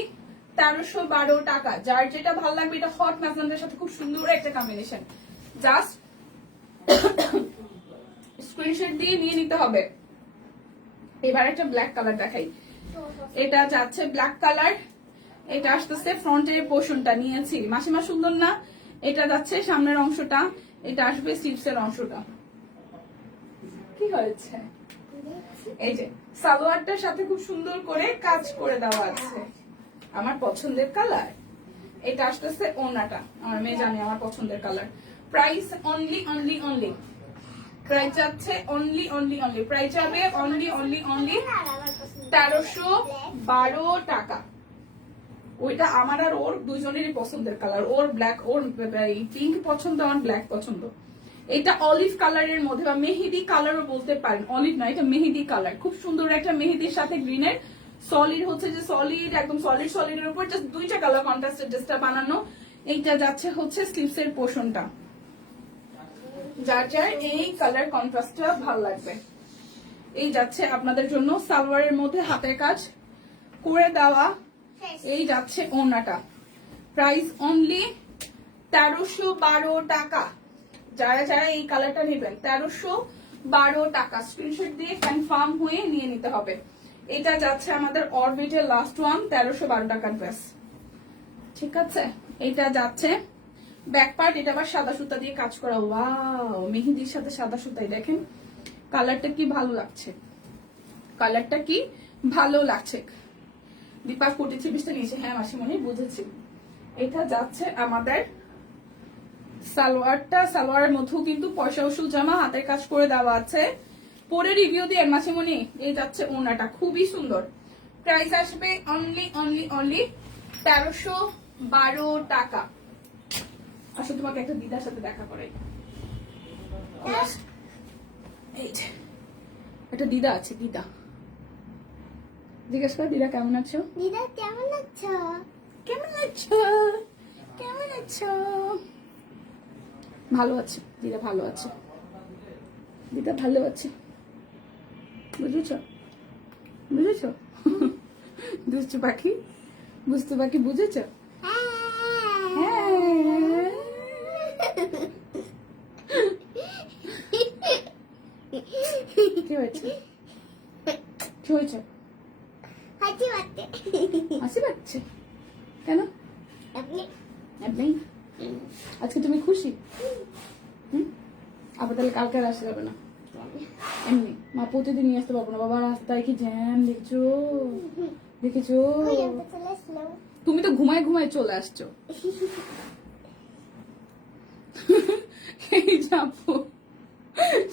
1312 টাকা। যার যেটা ভালো লাগবে, এটা হট ম্যাজেন্ডার সাথে খুব সুন্দর একটা কম্বিনেশন। জাস্ট স্ক্রিনশট দিয়ে নিয়ে নিতে হবে। এবার একটা ব্ল্যাক কালার দেখাই। এটা যাচ্ছে ব্ল্যাক কালার, এটা আসতেছে ফ্রন্টের পোর্শনটা নিয়েছি। মাসিমা সুন্দর না? এটা যাচ্ছে সামনের অংশটা, এটা আসবে স্লিভসের অংশটা। কি হয়েছে? এই যে সালোয়ারটার সাথে খুব সুন্দর করে কাজ করে দেওয়া আছে। আমার পছন্দের কালার। এটা আসতেছে ওড়নাটা, আমার মেয়ে জানে আমার পছন্দের colour. Price only only only, price যাচ্ছে অনলি অনলি অনলি, প্রাইস যাবে অনলি অনলি অনলি 1312 টাকা। ওইটা আমার আর ওর দুজনেরই পছন্দের কালার। ওর ব্ল্যাক, ওর পিঙ্ক পছন্দ, আমার ব্ল্যাক পছন্দ। এটা অলিভ কালারের মধ্যে বা মেহেদি কালারও বলতে পারেন, অলিভ না, এটা মেহেদি কালার। খুব সুন্দর একটা মেহেদির সাথে গ্রিনের সলিড হচ্ছে যে সলিড, একদম সলিড সলিডের উপর জাস্ট দুইটা কালার কন্ট্রাস্টের ড্রেসটা বানানো। এইটা যাচ্ছে হচ্ছে স্লিভসের পোর্শনটা। যার যার এই কালার কন্ট্রাস্টটা ভালো লাগবে। এই যাচ্ছে আপনাদের জন্য সালোয়ারের মধ্যে হাতের কাজ করে দেওয়া। এই যাচ্ছে ওড়নাটা। প্রাইস অনলি 1312 টাকা। যারা যারা এই কালারটা নেবেন 1312 টাকা। স্ক্রিনশট দিয়ে কনফার্ম হয়ে নিয়ে নিতে হবে। এটা যাচ্ছে আমাদের অরবিটের লাস্ট ওয়ান 1312 টাকার ড্রেস, ঠিক আছে? এটা যাচ্ছে ব্যাক পার্ট, এটা আবার সাদা সুতা দিয়ে কাজ করা। ওয়াও, মেহেদির সাথে সাদা সুতাই, দেখেন কালারটা কি ভালো লাগছে, কালারটা কি ভালো লাগছে। দীপা কোটি থ্রি পিসটা নিয়েছে, হ্যাঁ মাসিমণি বুঝেছি। এটা যাচ্ছে আমাদের সালোয়ারটা, সালোয়ারের মধ্যেও কিন্তু পয়সা উসুল জামা হাতের কাজ করে দেওয়া আছে। পরে রিভিউ দিয়ে মাসিমণি। এই যাচ্ছে ওড়নাটা, খুবই সুন্দর। প্রাইস আসবে অনলি অনলি অনলি 1312 টাকা। আসলে তোমাকে একটা দিদার সাথে দেখা করাই। এই যে একটা দিদা আছে, দিদা জিজ্ঞেস কর, দিদা কেমন আছো? দিদা কেমন আছো? কেমন আছো? কেমন আছো? ভালো আছে দিদা, ভালো আছে দিদা, ভালো আছে। বুঝেছো? বুঝেছো? দুষ্টু পাখি, বুঝতে পাখি, বুঝেছো? হ্যাঁ। কি হয়েছে? কি হয়েছে? হাঁচি মারতে। হাসি পাচ্ছে কেন? আপনি আপনি আজকে তুমি খুশি? আবার তাহলে কালকে আর আসা যাবে না? এমনি মা প্রতিদিন নিয়ে আসতে পারবো না। বাবা রাস্তায় কি জ্যাম দেখছো, দেখেছো? চলে আসলাম। তুমি তো ঘুমায় ঘুমায় চলে আসছো। এই যে আপু,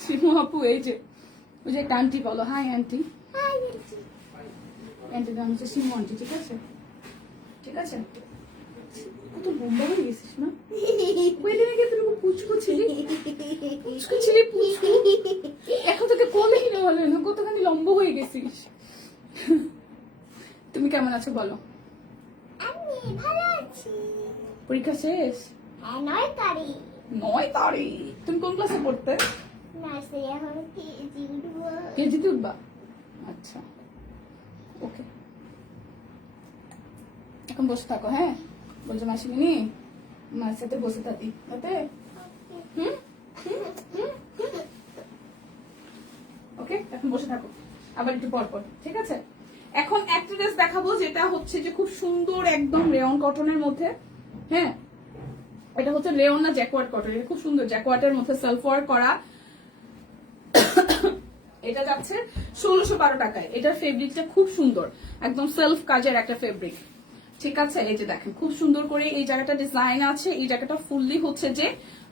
শিমু আপু, এই যে ওই যে একটা আন্টি বলো, হাই আন্টি। Hi aunty. আন্টির নাম হচ্ছে শিমু আন্টি, ঠিক আছে? ঠিক আছে? কত লম্বা হয়ে গেছিস না? ওই দিনে গিয়ে তুই পুচকু ছিলি, পুচকু ছিলি, পুচকু। এখন তোকে কোলেই নেওয়া হলো না, কতখানি লম্বা হয়ে গেছিস। তুমি কেমন আছো বলো? আমি ভালো আছি। পরীক্ষা শেষ? হ্যাঁ, 9 তারিখ। 9 তারিখ। তুমি কোন ক্লাসে পড়তে? নার্সারি, এখন কেজি উঠবো। কেজিতে উঠবা? আচ্ছা, ওকে। এখন বসে থাকো, হ্যাঁ? বলছো মাসিমিনি মার সাথে বসে থাকি, ওকে? ওকে, এখন বসে থাকো, আবার একটু পর পর, ঠিক আছে? এখন একটা ড্রেস দেখাবো যেটা হচ্ছে যে খুব সুন্দর, একদম রেয়ন কটনের মধ্যে। হ্যাঁ, এটা হচ্ছে রেয়ন না জ্যাকওয়ার্ড কটন, এটা খুব সুন্দর জ্যাকওয়ার্ডের মধ্যে সেলফ ওয়ার্ক করা। এটা যাচ্ছে 1612 টাকায়। এটার ফেব্রিকটা খুব সুন্দর, একদম সেলফ কাজের একটা ফেব্রিক। ঠিক আছে, এই যে দেখেন খুব সুন্দর করে এই জায়গাটা ডিজাইন আছে, এই জায়গাটা ফুললি হচ্ছে যে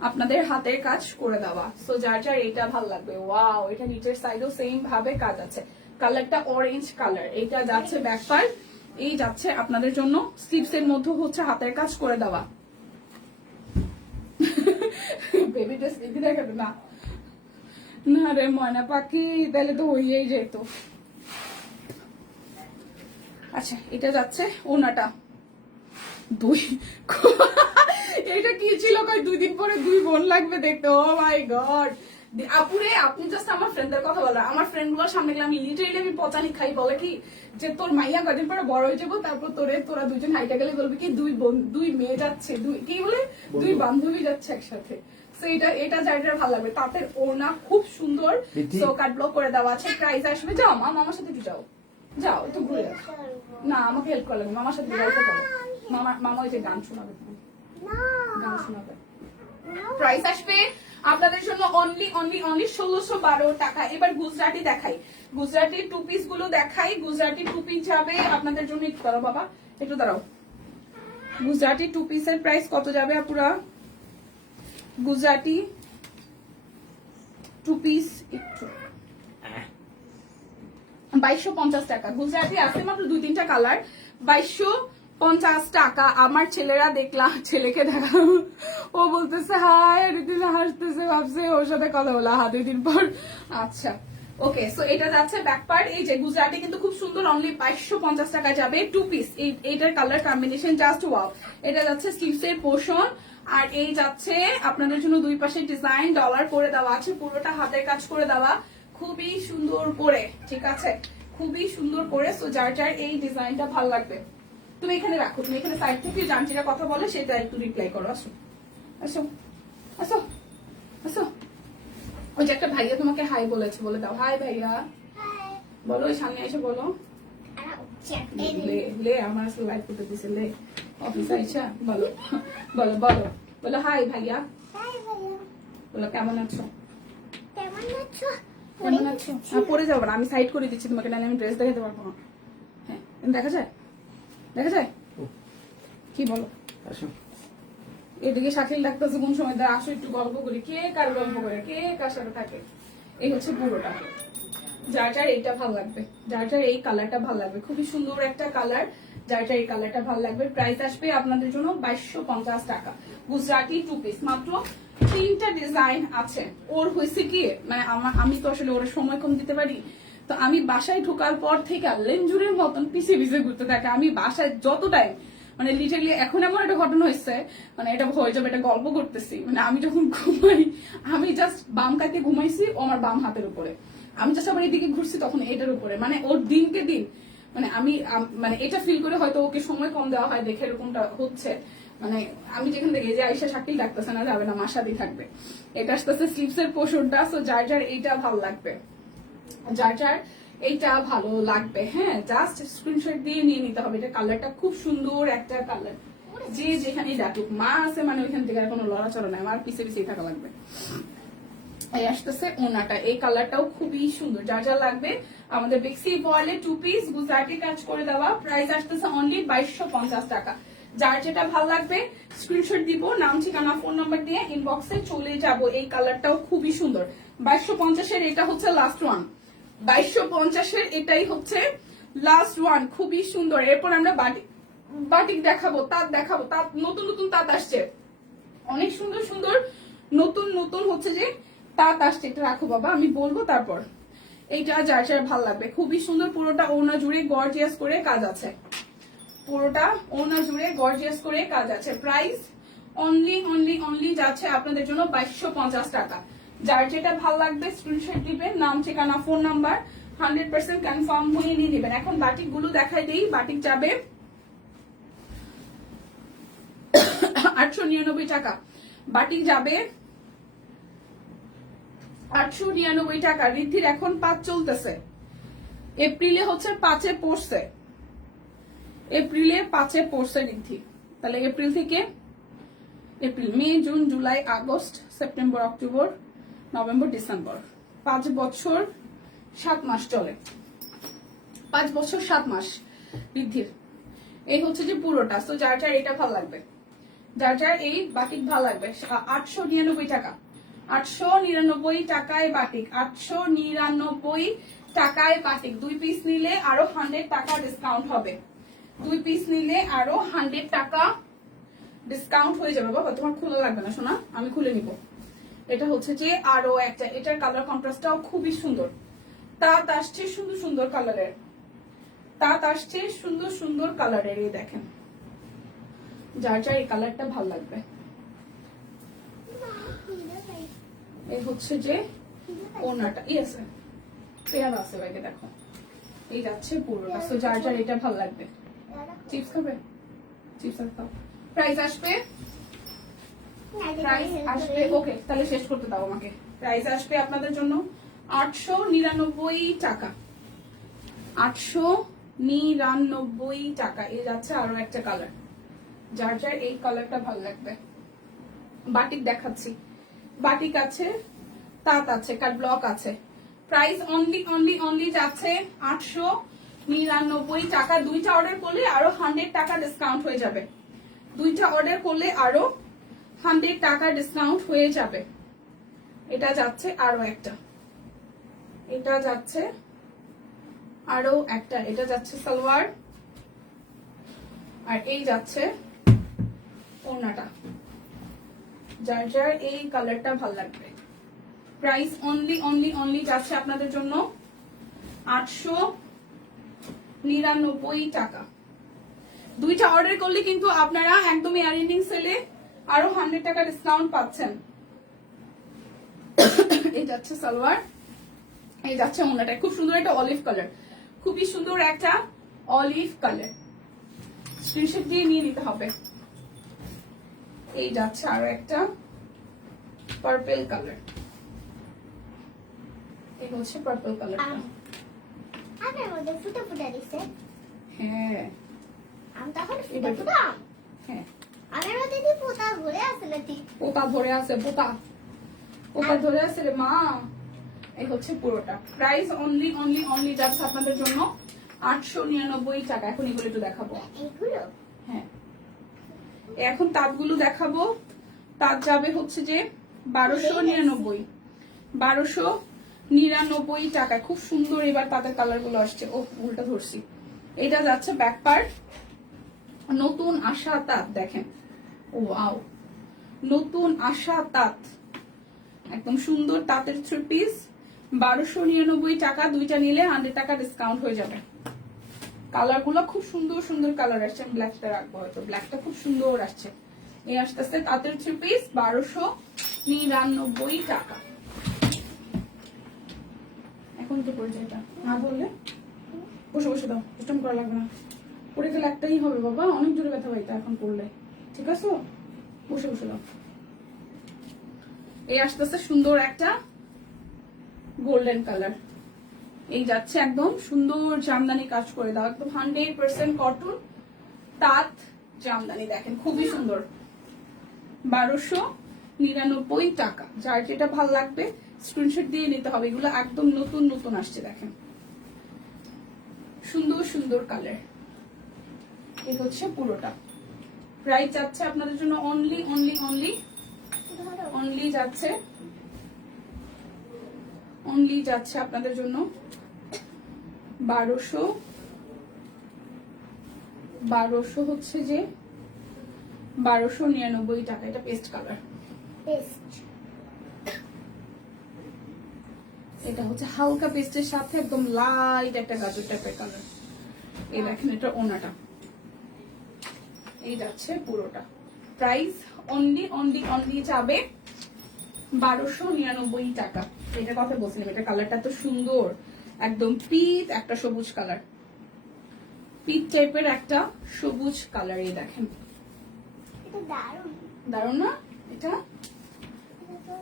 আপনাদের হাতের কাজ করে দেওয়া। সো যার যার এইটা ভালো লাগবে, ওয়াও, এটা নিচের সাইডও সেম ভাবে কাজ আছে, কালারটা অরেঞ্জ কালার। এইটা যাচ্ছে ব্যাক পার্ট, এই যাচ্ছে আপনাদের জন্য স্লিভস এর মধ্যে হচ্ছে হাতের কাজ করে দেওয়া। বেবি ড্রেস বেবি দেখাবে না, না রে ময়না পাখি, তাহলে তো হইয়াই যেত। আচ্ছা, এটা যাচ্ছে ওনাটা দুই, এটা কি ছিল কই 2 দিন পরে 2 বোন লাগবে দেখতে। ও মাই গড আপুরে, আপনি জাস্ট আমার ফ্রেন্ডদের কথা বলেন, আমার ফ্রেন্ড গুলোর সামনে গেলে আমি লিটারেলি আমি পচানি খাই। বলে কি যে তোর মাইয়া কদিন পরে বড় হয়ে যাবো, তারপর তোরা দুজন হাইটা গেলে বলবি কি 2 মেয়ে যাচ্ছে, কি বলে 2 বান্ধবী যাচ্ছে একসাথে। So এটা যাইটার ভালো লাগবে, তাতে ওড়না খুব সুন্দর, সো কাট ব্লক করে দেওয়া আছে। প্রাইস আসবে, যাও মামার সাথে কি যাও, যাও একটু ঘুরে যাও। না আমাকে হেল্প করা লাগবে, মামার সাথে গল্প করো, মামা ওই যে গান শোনাবে, গান শোনাবে। প্রাইস আসবে আপনাদের জন্য অনলি 1612 টাকা। এবার গুজরাটি দেখাই, গুজরাটি টু পিস গুলো দেখাই। গুজরাটি টু পিস যাবে আপনাদের জন্য, একটু দাঁড়াও বাবা, একটু দাঁড়াও। গুজরাটি টু পিসের প্রাইস কত যাবে আপুরা? গুজরাটি টু পিস একটু 2250 টাকা। গুজরাটি আছে মাত্র 2-3টা কালার, 2250 টাকা। আমার ছেলেরা দেখলাম, ছেলেকে দেখা, ও বলতেছে হাই, রীতিন হাসতেছে, ভাবছে ওর সাথে কথা বলা 2 দিন পর। আচ্ছা ওকে, সো এটা যাচ্ছে ব্যাক পার্ট। এই যে গুজরাটি কিন্তু খুব সুন্দর, অনলি 2250 টাকা যাবে টু পিস। এইটার কালার কম্বিনেশন জাস্ট ওয়াও। এটা যাচ্ছে স্লিভস এর পোর্শন, আর এই যাচ্ছে আপনাদের জন্য 2 পাশে ডিজাইন ডলার করে দেওয়া আছে, পুরোটা হাতের কাজ করে দেওয়া, খুবই সুন্দর করে, ঠিক আছে, খুবই সুন্দর করে। সো যার যার এই ডিজাইনটা ভালো লাগবে, তুমি এখানে রাখো, তুমি এখানে সাইড থেকে জানটিরা কথা বলে সেটা একটু রিপ্লাই করো। আসো আসো আসো আসো। ওই যে একটা ভাইয়া তোমাকে হাই বলেছে, বলে দাও হাই ভাইয়া, বলো, ওই সামনে এসে বলো। লে আমার আসলে লাইভ করতে দিছে, লে অফিস আইসা বলো, বলো বলো বলো হাই ভাইয়া, বলো কেমন আছো, কেমন আছো। পরে যাবো না, আমি সাইড করে দিচ্ছি তোমাকে, নাহলে আমি ড্রেস দেখাতে পারবো না। হ্যাঁ দেখা যায়, দেখা যায়, কি বলো। এদিকে শাকিল ডাকতেছে কোন সময়, আসো একটু গল্প করি, কে কার গল্প করে, কে কার সাথে থাকে। এই হচ্ছে পুরোটা। যার যার এইটা ভালো লাগবে, যার যার এই কালারটা ভালো লাগবে, খুবই সুন্দর একটা কালার, যার যার এই কালারটা ভালো লাগবে। প্রাইস আসবে আপনাদের জন্য 2250 টাকা। গুজরাটি টু পিস, মাত্র 3টা ডিজাইন আছে। ওর হয়েছে কি, মানে আমি তো আসলে ওর সময় কম দিতে পারি, তো আমি বাসায় ঢোকার পর থেকে লেঞ্জুরের মতন পিছিয়ে পিছিয়ে ঘুরতে থাকে। আমি বাসায় যত টাইম, মানে লিটারলি এখন এমন একটা ঘটনা হয়েছে, মানে এটা হয়ে যাবে, এটা গল্প করতেছি, মানে আমি যখন ঘুমাই, আমি জাস্ট বাম কাতে ঘুমাইছি, ও আমার বাম হাতের উপরে, আমি জাস্ট আবার এদিকে ঘুরছি তখন এটার উপরে, মানে ওর দিনকে দিন, মানে আমি মানে এটা ফিল করে হয়তো ওকে সময় কম দেওয়া হয় দেখে এরকমটা হচ্ছে। মানে আমি যেখান থেকে যে আইসা শাকিল ডাকতেছে না, যাবে না, মার সাথেই থাকবে। এটা আসতেছে স্লিভস এর পোর্শনটা। সো যার যার এইটা ভালো লাগবে, যার যার এইটা ভালো লাগবে, হ্যাঁ জাস্ট স্ক্রিনশট দিয়ে নিয়ে নিতে হবে। এটা কালারটা খুব সুন্দর একটা কালার, যে যেখানেই ডাকুক মা আছে, মানে ওইখান থেকে আর কোনো লড়াচড়া নাই, আমার পিছিয়ে পিছিয়ে থাকা লাগবে। এই আসতেছে ওনাটা, এই কালারটাও খুবই সুন্দর, যার যা লাগবে আমাদের বেক্সি বলে টু পিস গুজরাটি কাজ করে দেওয়া। প্রাইস আসতেছে অনলি 2250 টাকা। যার যেটা ভালো লাগবে স্ক্রিনশট দিব, নাম ঠিকানা ফোন নাম্বার দিয়ে ইনবক্সে চলে যাব। এই কালারটাও খুবই সুন্দর, 2250-এর এটা হচ্ছে লাস্ট ওয়ান, 2250-এর এটাই হচ্ছে লাস্ট ওয়ান, খুবই সুন্দর। এরপর আমরা বাটিক দেখাবো, তাঁত দেখাবো, তাঁত নতুন নতুন তাঁত আসছে, অনেক সুন্দর সুন্দর নতুন নতুন হচ্ছে যে তাঁত আসছে। এটা রাখো বাবা, আমি বলবো তারপর। এইটা যার যার ভালো লাগবে, খুবই সুন্দর, পুরোটা ওড়না জুড়ে গর্জিয়াস করে কাজ আছে, পুরোটা ওড়না জুড়ে গর্জিয়াস করে কাজ আছে। প্রাইস অনলি যাচ্ছে আপনাদের জন্য 2250 টাকা। যার যেটা ভালো লাগবে স্ক্রিনশট দিবেন, নাম ঠিকানা ফোন নাম্বার 100% কনফার্ম হয়ে নিয়ে নেবেন। এখন বাটিক গুলো দেখাই দিই। বাটিক যাবে 899 টাকা, বাটিক যাবে 899 টাকা। ঋদ্ধির এখন 5 চলতেছে, এপ্রিলে হচ্ছে 5-এ পড়ছে, এপ্রিলে 5-এ পড়ছে ঋদ্ধি। তাহলে এপ্রিল থেকে April, May, June, July, August, September, October, November, December, 5 বছর 7 মাস চলে, 5 বছর 7 মাস ঋদ্ধির। এই হচ্ছে যে পুরোটা। তো যার যার এটা ভালো লাগবে, যার যার এই বাটিক ভালো লাগবে, 899 টাকা, 899 টাকায় বাটিক, 899 টাকায় বাটিক। 2 পিস নিলে আরো 100 টাকা ডিসকাউন্ট হবে, 2 পিস নিলে আরো 100 টাকা ডিসকাউন্ট হয়ে যাবে। বাবা তোমার খোলা লাগবে না সোনা, আমি খুলে নিব। এটা হচ্ছে যে আরো একটা, এটার কালার কন্ট্রাস্টটাও খুবই সুন্দর, তাঁত আসছে সুন্দর সুন্দর কালারের, তাঁত আসছে সুন্দর সুন্দর কালারের। এই দেখেন, যার যার এই কালারটা ভালো লাগবে। এই হচ্ছে যে ওনাটা, ইয়েস পেয়ার আছে ভাইকে, দেখো এই যাচ্ছে পুরোটা। তো যার যার এটা ভালো লাগবে। চিপস খাবে? চিপস খাও। প্রাইস আসবে, প্রাইস আসবে, ওকে তাহলে শেষ করতে দাও আমাকে। প্রাইস আসবে আপনাদের জন্য 899 টাকা, 899 টাকা। এই যাচ্ছে আরো একটা কালার, যার যার এই কালারটা ভালো লাগবে। বাটিক দেখাচ্ছি, বাটিক আছে, তাঁত আছে, কাট ব্লক আছে। প্রাইস অনলি অনলি অনলি যাচ্ছে 899 টাকা। দুইটা অর্ডার করলে আরো 100 টাকা ডিসকাউন্ট হয়ে যাবে, দুইটা অর্ডার করলে আরো 100 টাকা ডিসকাউন্ট হয়ে যাবে। এটা যাচ্ছে আরো একটা, এটা যাচ্ছে আরো একটা, এটা যাচ্ছে সালোয়ার, আর এই যাচ্ছে ওড়নাটা। যার যার এই কালারটা ভালো লাগবে। প্রাইস অনলি অনলি অনলি যাচ্ছে আপনাদের জন্য 899 টাকা। দুইটা অর্ডার করলে কিন্তু আপনারা একদম ইয়ার এন্ডিং সেলে আরো 100 টাকা ডিসকাউন্ট পাচ্ছেন। এই যাচ্ছে সালোয়ার, এই যাচ্ছে ওড়নাটা, খুব সুন্দর একটা অলিভ কালার, খুবই সুন্দর একটা অলিভ কালার। স্ক্রিনশট দিয়ে নিয়ে নিতে হবে। এই যাচ্ছে আরো একটা পার্পল কালার, এই হচ্ছে পার্পল কালারটা। আমের মধ্যে ফুটা ফুটা দিছে। হ্যাঁ আম তখন ফুটা ফুটা, হ্যাঁ আমের মধ্যে কি পোতা ঘুরে আছে নাকি? পোকা ধরে আছে, পোকা পোকা ধরে আছে রে মা। এই হচ্ছে পুরোটা। প্রাইস অনলি অনলি অনলি যাচ্ছে আপনাদের জন্য 899 টাকা। এখন এগুলো একটু দেখাবো। এইগুলো হ্যাঁ এখন তাঁতগুলো দেখাবো। তাঁত যাবে হচ্ছে যে 1299, 1299 টাকা। খুব সুন্দর এবার তাঁতের কালার গুলো আসছে। ও উল্টা ধরছি। এটা যাচ্ছে ব্যাক পার্ট, নতুন আশা তাঁত, দেখেন ও আও, নতুন আশা তাঁত, একদম সুন্দর তাঁতের 3 পিস, 1299 টাকা। দুইটা নিলে 100 টাকা ডিসকাউন্ট হয়ে যাবে। কালার গুলো খুব সুন্দর সুন্দর কালার আসছে। আমি ব্ল্যাকটা রাখবো, হয়তো ব্ল্যাকটা খুব সুন্দর আসছে। এই আসতেছে তাঁতের 3 পিস, 1299 টাকা। এখন তো পড়ে এটা না ধরলে বসে বসে দাও, সিস্টেম করা লাগবে না। পড়ে গেলে একটাই হবে বাবা, অনেক জোরে ব্যথা পাইতা এখন পড়লে। ঠিক আছে, বসে বসে দাও। এই আসতেছে সুন্দর একটা গোল্ডেন কালার। এই যাচ্ছে একদম সুন্দর জামদানি কাজ করে দাও, একদম 100% কটন তাঁত জামদানি। দেখেন খুবই সুন্দর, 1299 টাকা। যার যেটা ভালো লাগবে স্ক্রিনশট দিয়ে নিতে হবে। এগুলো একদম নতুন নতুন আসছে, দেখেন সুন্দর সুন্দর কালার। এই হচ্ছে পুরোটা। প্রাইস যাচ্ছে আপনাদের জন্য অনলি অনলি অনলি অনলি যাচ্ছে, অনলি যাচ্ছে আপনাদের জন্য 1200 হচ্ছে যে 1299 টাকা। এটা পেস্ট কালার, পেস্ট। এটা হচ্ছে হালকা পেস্টের সাথে একদম লাইট একটা গাজর টাইপের কালার। এই দেখেন এটা ওনাটা। এই যাচ্ছে পুরোটা। প্রাইস অনলি অনলি অনলি যাবে 1299 টাকা। এটা কথা বলছিলাম, এটা কালারটা তো সুন্দর, একদম পিচ একটা সবুজ কালার, পিচ টাইপের একটা সবুজ কালার। এই দেখেন এটা দারুণ, দারুণ না? এটা এটা তো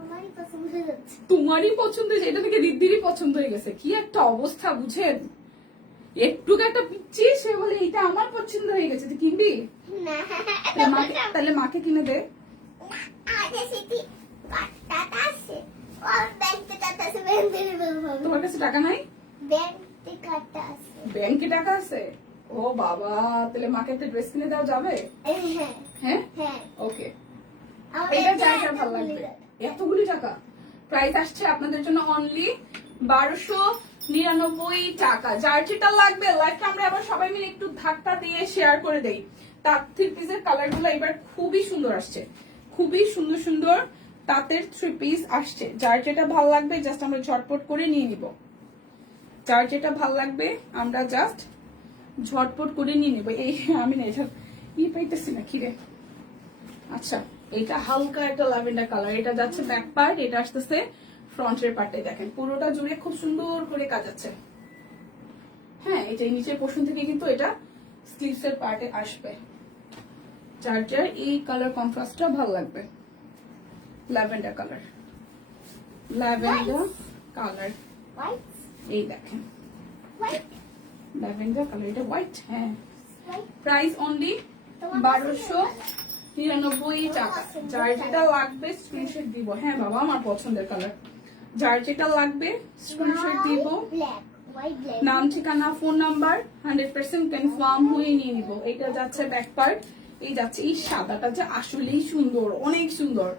আমারই পছন্দ হয়ে যাচ্ছে। তোমারই পছন্দ হয়েছে, এটা থেকে দিদিরই পছন্দ হয়ে গেছে। কি একটা অবস্থা বুঝেন, একটু একটা পিচ্ছি সে বলে এটা আমার পছন্দ হয়ে গেছে, তুই কিনবি? না, তাহলে মাকে কিনে দে। আগে সেটি টাকা আছে, ওর ব্যাংকে টাকা আছে, ব্যাংকে তোমার কাছে টাকা নাই? ব্যাংকে টাকা আছে, ব্যাংকে টাকা আছে? ও বাবা, তাহলে মাকে একটা ড্রেস কিনে দেওয়া যাবে? হ্যাঁ হ্যাঁ, হ্যাঁ ওকে। আমার এটা এটা যার ভালো লাগবে। এতগুলি টাকা প্রাইস আসছে আপনাদের জন্য অনলি 1299 টাকা। যার যেটা লাগবে লাইভটা আমরা আবার সবাই মিলে একটু ধাক্কা দিয়ে শেয়ার করে দেই। তাঁত থ্রি পিসের কালার গুলো এবার খুবই সুন্দর আসছে, খুবই সুন্দর সুন্দর তাঁতের থ্রি পিস আসছে। যার যেটা ভালো লাগবে জাস্ট আমরা ঝটপট করে নিয়ে নিব। যার যেটা ভালো লাগবে আমরা জাস্ট ঝটপট করে নিয়ে নেব। এই আমি না এটা পাইতেছি না খিরে। আচ্ছা, এটা হালকা একটা ল্যাভেন্ডার কালার, এটা যাচ্ছে ব্যাক পার্ট, এটা আসতেছে ফ্রন্টের পার্টে। দেখেন পুরোটা জুড়ে খুব সুন্দর করে কাজ আছে। হ্যাঁ, এই যে নিচের পোর্শন থেকে কিন্তু এটা স্লিভস এর পার্টে আসবে। যার যার এই কালার কন্ট্রাস্টটা ভালো লাগবে। Lavender colour, lavender colour, white এই দেখেন হোয়াইট ল্যাভেন্ডার কালার, এটা হোয়াইট। হ্যাঁ, হোয়াইট প্রাইস অনলি 1299 টাকা। যার যেটা লাগবে স্ক্রিনশট দিব। হ্যাঁ বাবা, আমার পছন্দের কালার। যার যেটা লাগবে স্ক্রিনশট দিব, ব্ল্যাক হোয়াইট ব্ল্যাক নাম ঠিকানা ফোন নাম্বার 100% কনফার্ম হয়ে নিয়ে নিব। এটা যাচ্ছে ব্যাক পার্ট, এই যাচ্ছে এই সাদাটা যে আসলেই সুন্দর, অনেক সুন্দর।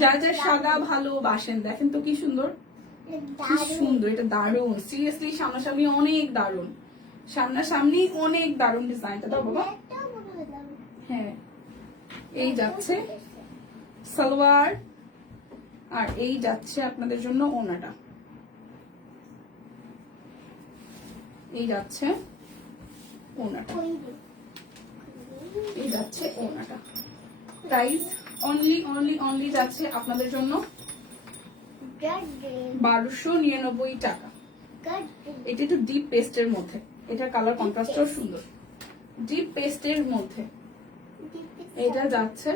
যার যার সাদা ভালোবাসেন দেখেন তো কি সুন্দর, কি সুন্দর। এটা দারুণ, সিরিয়াসলি সামনাসামনি অনেক দারুণ, সামনাসামনি অনেক দারুণ ডিজাইনটা। দাও বাবা। ব্ল্যাকটাও মনে হয় দারুণ। হ্যাঁ, এই যাচ্ছে সালোয়ার, আর এই যাচ্ছে আপনাদের জন্য ওনাটা। এই যাচ্ছে ওনাটা, এই যাচ্ছে ওনাটা। প্রাইস অনলি অনলি অনলি যাচ্ছে আপনাদের জন্য 1299 টাকা। এটা একটু ডিপ পেস্টের মধ্যে, এটার কালার কন্ট্রাস্টও সুন্দর। ডিপ পেস্টের মধ্যে এটা যাচ্ছে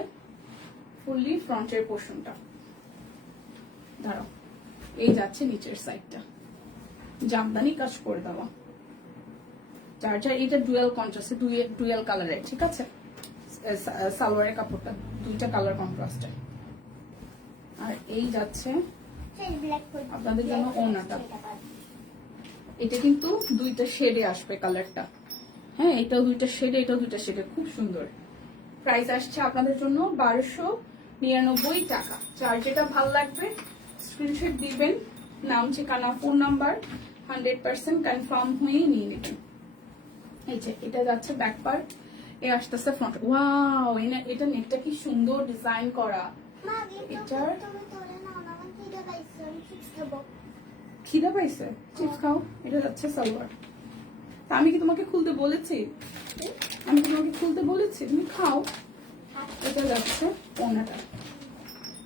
ফুললি ফ্রন্টের পোর্শনটা। দাঁড়াও, এই যাচ্ছে নিচের সাইডটা, জামদানি কাজ করে দেওয়া। যার যার এটা ডুয়াল কন্ট্রাস্টে, ডুয়াল কালারের, ঠিক আছে। সালোয়ারের কাপড়টা দুইটা কালার কন্ট্রাস্টে। আর এই যাচ্ছে আপনাদের জন্য ওড়নাটা। এটা কিন্তু দুইটা শেডে আসবে কালারটা। হ্যাঁ, এটাও দুইটা শেডে, এটাও দুইটা শেডে, খুব সুন্দর। প্রাইস আসছে আপনাদের জন্য 1299 টাকা। যার যেটা ভালো লাগবে স্ক্রিনশট দিবেন, নাম ঠিকানা ফোন নাম্বার 100% কনফার্ম হয়ে নিয়ে নেবেন। এই যে এটা যাচ্ছে ব্যাক পার্ট, এ আসতেছে ফ্রন্ট। ওয়াও, এটা নেকটা কি সুন্দর ডিজাইন করা। এটার খিদা পাইছে, চিপস খাও। এটা যাচ্ছে সালোয়ার। তা আমি কি তোমাকে খুলতে বলেছি? আমি কি তোমাকে খুলতে বলেছি? তুমি খাও। এটা যাচ্ছে ওনাটা।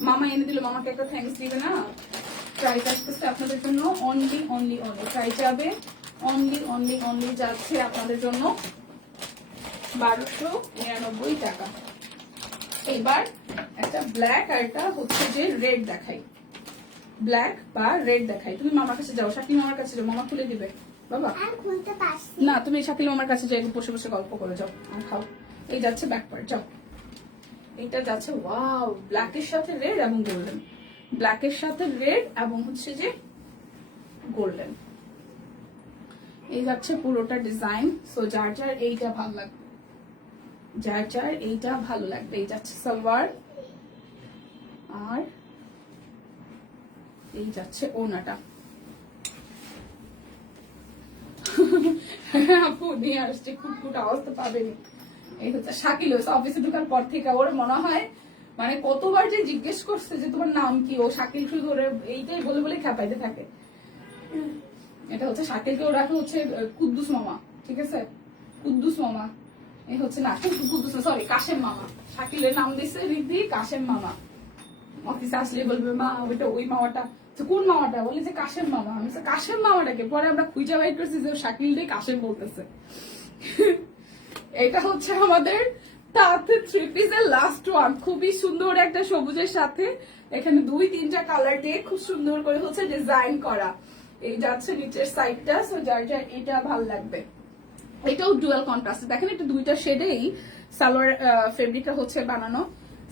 মামা এনে দিল, মামাকে একটা থ্যাঙ্কস দিবে না। প্রাইস আসতেছে আপনাদের জন্য অনলি অনলি অনলি, প্রাইস যাবে অনলি অনলি অনলি যাচ্ছে আপনাদের জন্য 1299 টাকা। এবার একটা ব্ল্যাক আর একটা হচ্ছে যে রেড দেখাই, ব্ল্যাক বা রেড দেখাই। তুমি মামার কাছে যাও, শাকিল মামার কাছে যাও, মামা খুলে দিবে। বাবা না, তুমি শাকিল মামার কাছে যাই, বসে বসে গল্প করে যাও আর খাও। এই যাচ্ছে ব্যাক পার্ট, যাও। এটা যাচ্ছে ওয়াও, ব্ল্যাকের সাথে রেড এবং গোল্ডেন, ব্ল্যাকের সাথে রেড এবং হচ্ছে যে গোল্ডেন। এই যাচ্ছে পুরোটা ডিজাইন। সো যার যার এইটা ভালো লাগবে, যার যার এইটা ভালো লাগবে। এই যাচ্ছে সালোয়ার, আর এই যাচ্ছে ওনাটা। আপু নিয়ে আসছে, খুব আওয়াজ তো পাবেনি। এই হচ্ছে শাকিল, অফিসে ঢোকার পর থেকে ওর মনে হয় মানে কতবার যে জিজ্ঞেস করছে যে তোমার নাম কি, ও শাকিল শুধু ওর এইটাই বলে বলে খেপাইতে থাকে। এটা হচ্ছে শাকিলকে ও রাখে হচ্ছে কুদ্দুস মামা, ঠিক আছে, কুদ্দুস মামা। এই হচ্ছে না, কুদ্দুস না, সরি, কাশেম মামা। শাকিলের নাম দিচ্ছে রিদ্ধি, কাশেম মামা। অফিসে আসলে বলবে মা ওইটা ওই মামাটা, কোন মামাটা, বলে যে কাশেম মামা। আমি কাশেম মামাটাকে পরে আমরা খুঁজে বাইর করছি যে শাকিল দিয়ে কাশেম বলতেছে। এটা হচ্ছে আমাদের তাতে থ্রি পিসের লাস্ট ওয়ান, খুবই সুন্দর একটা সবুজের সাথে এখানে 2-3টা কালার দিয়ে খুব সুন্দর করে হচ্ছে ডিজাইন করা। এই যাচ্ছে নিচের সাইডটা। সো যার যার এটা ভালো লাগবে, এটাও ডুয়াল কন্ট্রাস্ট। দেখেন এটা দুইটা শেডেই সালোয়ার ফেব্রিকটা হচ্ছে বানানো,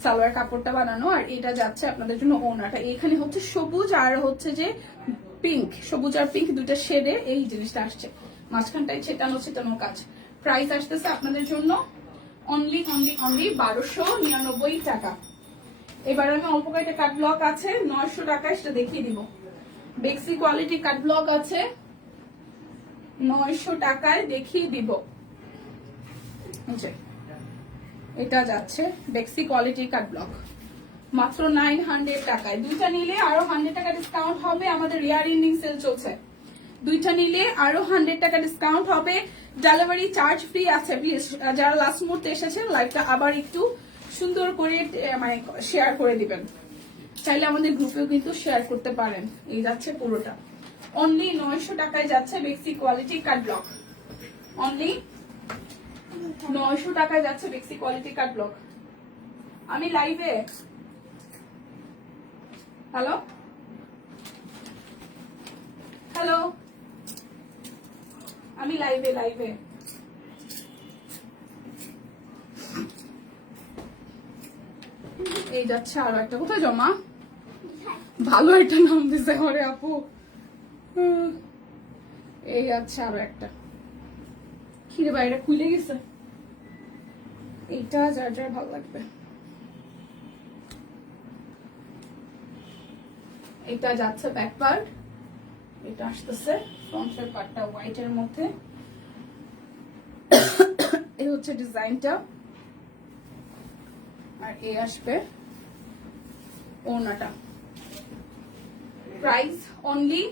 সালোয়ার কাপড়টা বানানো। আর এটা যাচ্ছে আপনাদের জন্য ওনাটা। এখানে হচ্ছে সবুজ আর হচ্ছে যে পিঙ্ক, সবুজ আর পিঙ্ক দুইটা শেডে এই জিনিসটা আসছে, মাঝখানটায় ছেটানো ছেটানো কাজ। প্রাইস আসতেছে আপনাদের জন্য অনলি 1299 টাকা। এবার আমি অল্প কয়েকটা কাট ব্লক আছে 900 টাকা, সেটা দেখিয়ে দিব। বেক্সি কোয়ালিটি কাট ব্লক আছে 900 টাকায় দেখিয়ে দিব। এটা যাচ্ছে বেক্সি কোয়ালিটি কাট ব্লক মাত্র 900 টাকায়। দুইটা নিলে আরো 100 টাকা ডিসকাউন্ট হবে, আমাদের রিয়ার ইন্ডিং সেল চলছে। দুইটা নিলে আরো 100 টাকা ডিসকাউন্ট হবে, ডেলিভারি চার্জ ফ্রি আছে। প্লিজ যারা লাস্ট মুহূর্তে এসেছেন লাইভটা আবার একটু সুন্দর করে মানে শেয়ার করে দিবেন। চাইলে আমাদের গ্রুপেও কিন্তু শেয়ার করতে পারেন। এই যাচ্ছে পুরোটা অনলি 900 টাকায় যাচ্ছে বেক্সি কোয়ালিটি কাট ব্লক। অনলি 900 টাকায় যাচ্ছে বেক্সি কোয়ালিটি কাট ব্লক। আমি লাইভে, হ্যালো হ্যালো, আমি লাইভে লাইভে। এই যাচ্ছে আরো একটা, কোথায় জমা ভালো একটা নাম দিছে ঘরে আপু। এই যাচ্ছে আরো একটা, খিরে বাইরে খুলে গেছে। এইটা যার যার ভালো লাগবে। এটা যাচ্ছে ব্যাক পার্ট, এটা আসতেছে ফ্রন্টের পার্টটা হোয়াইট এর মধ্যে। এই হচ্ছে ডিজাইনটা, আর এই আসবে ওনাটা। প্রাইস অনলি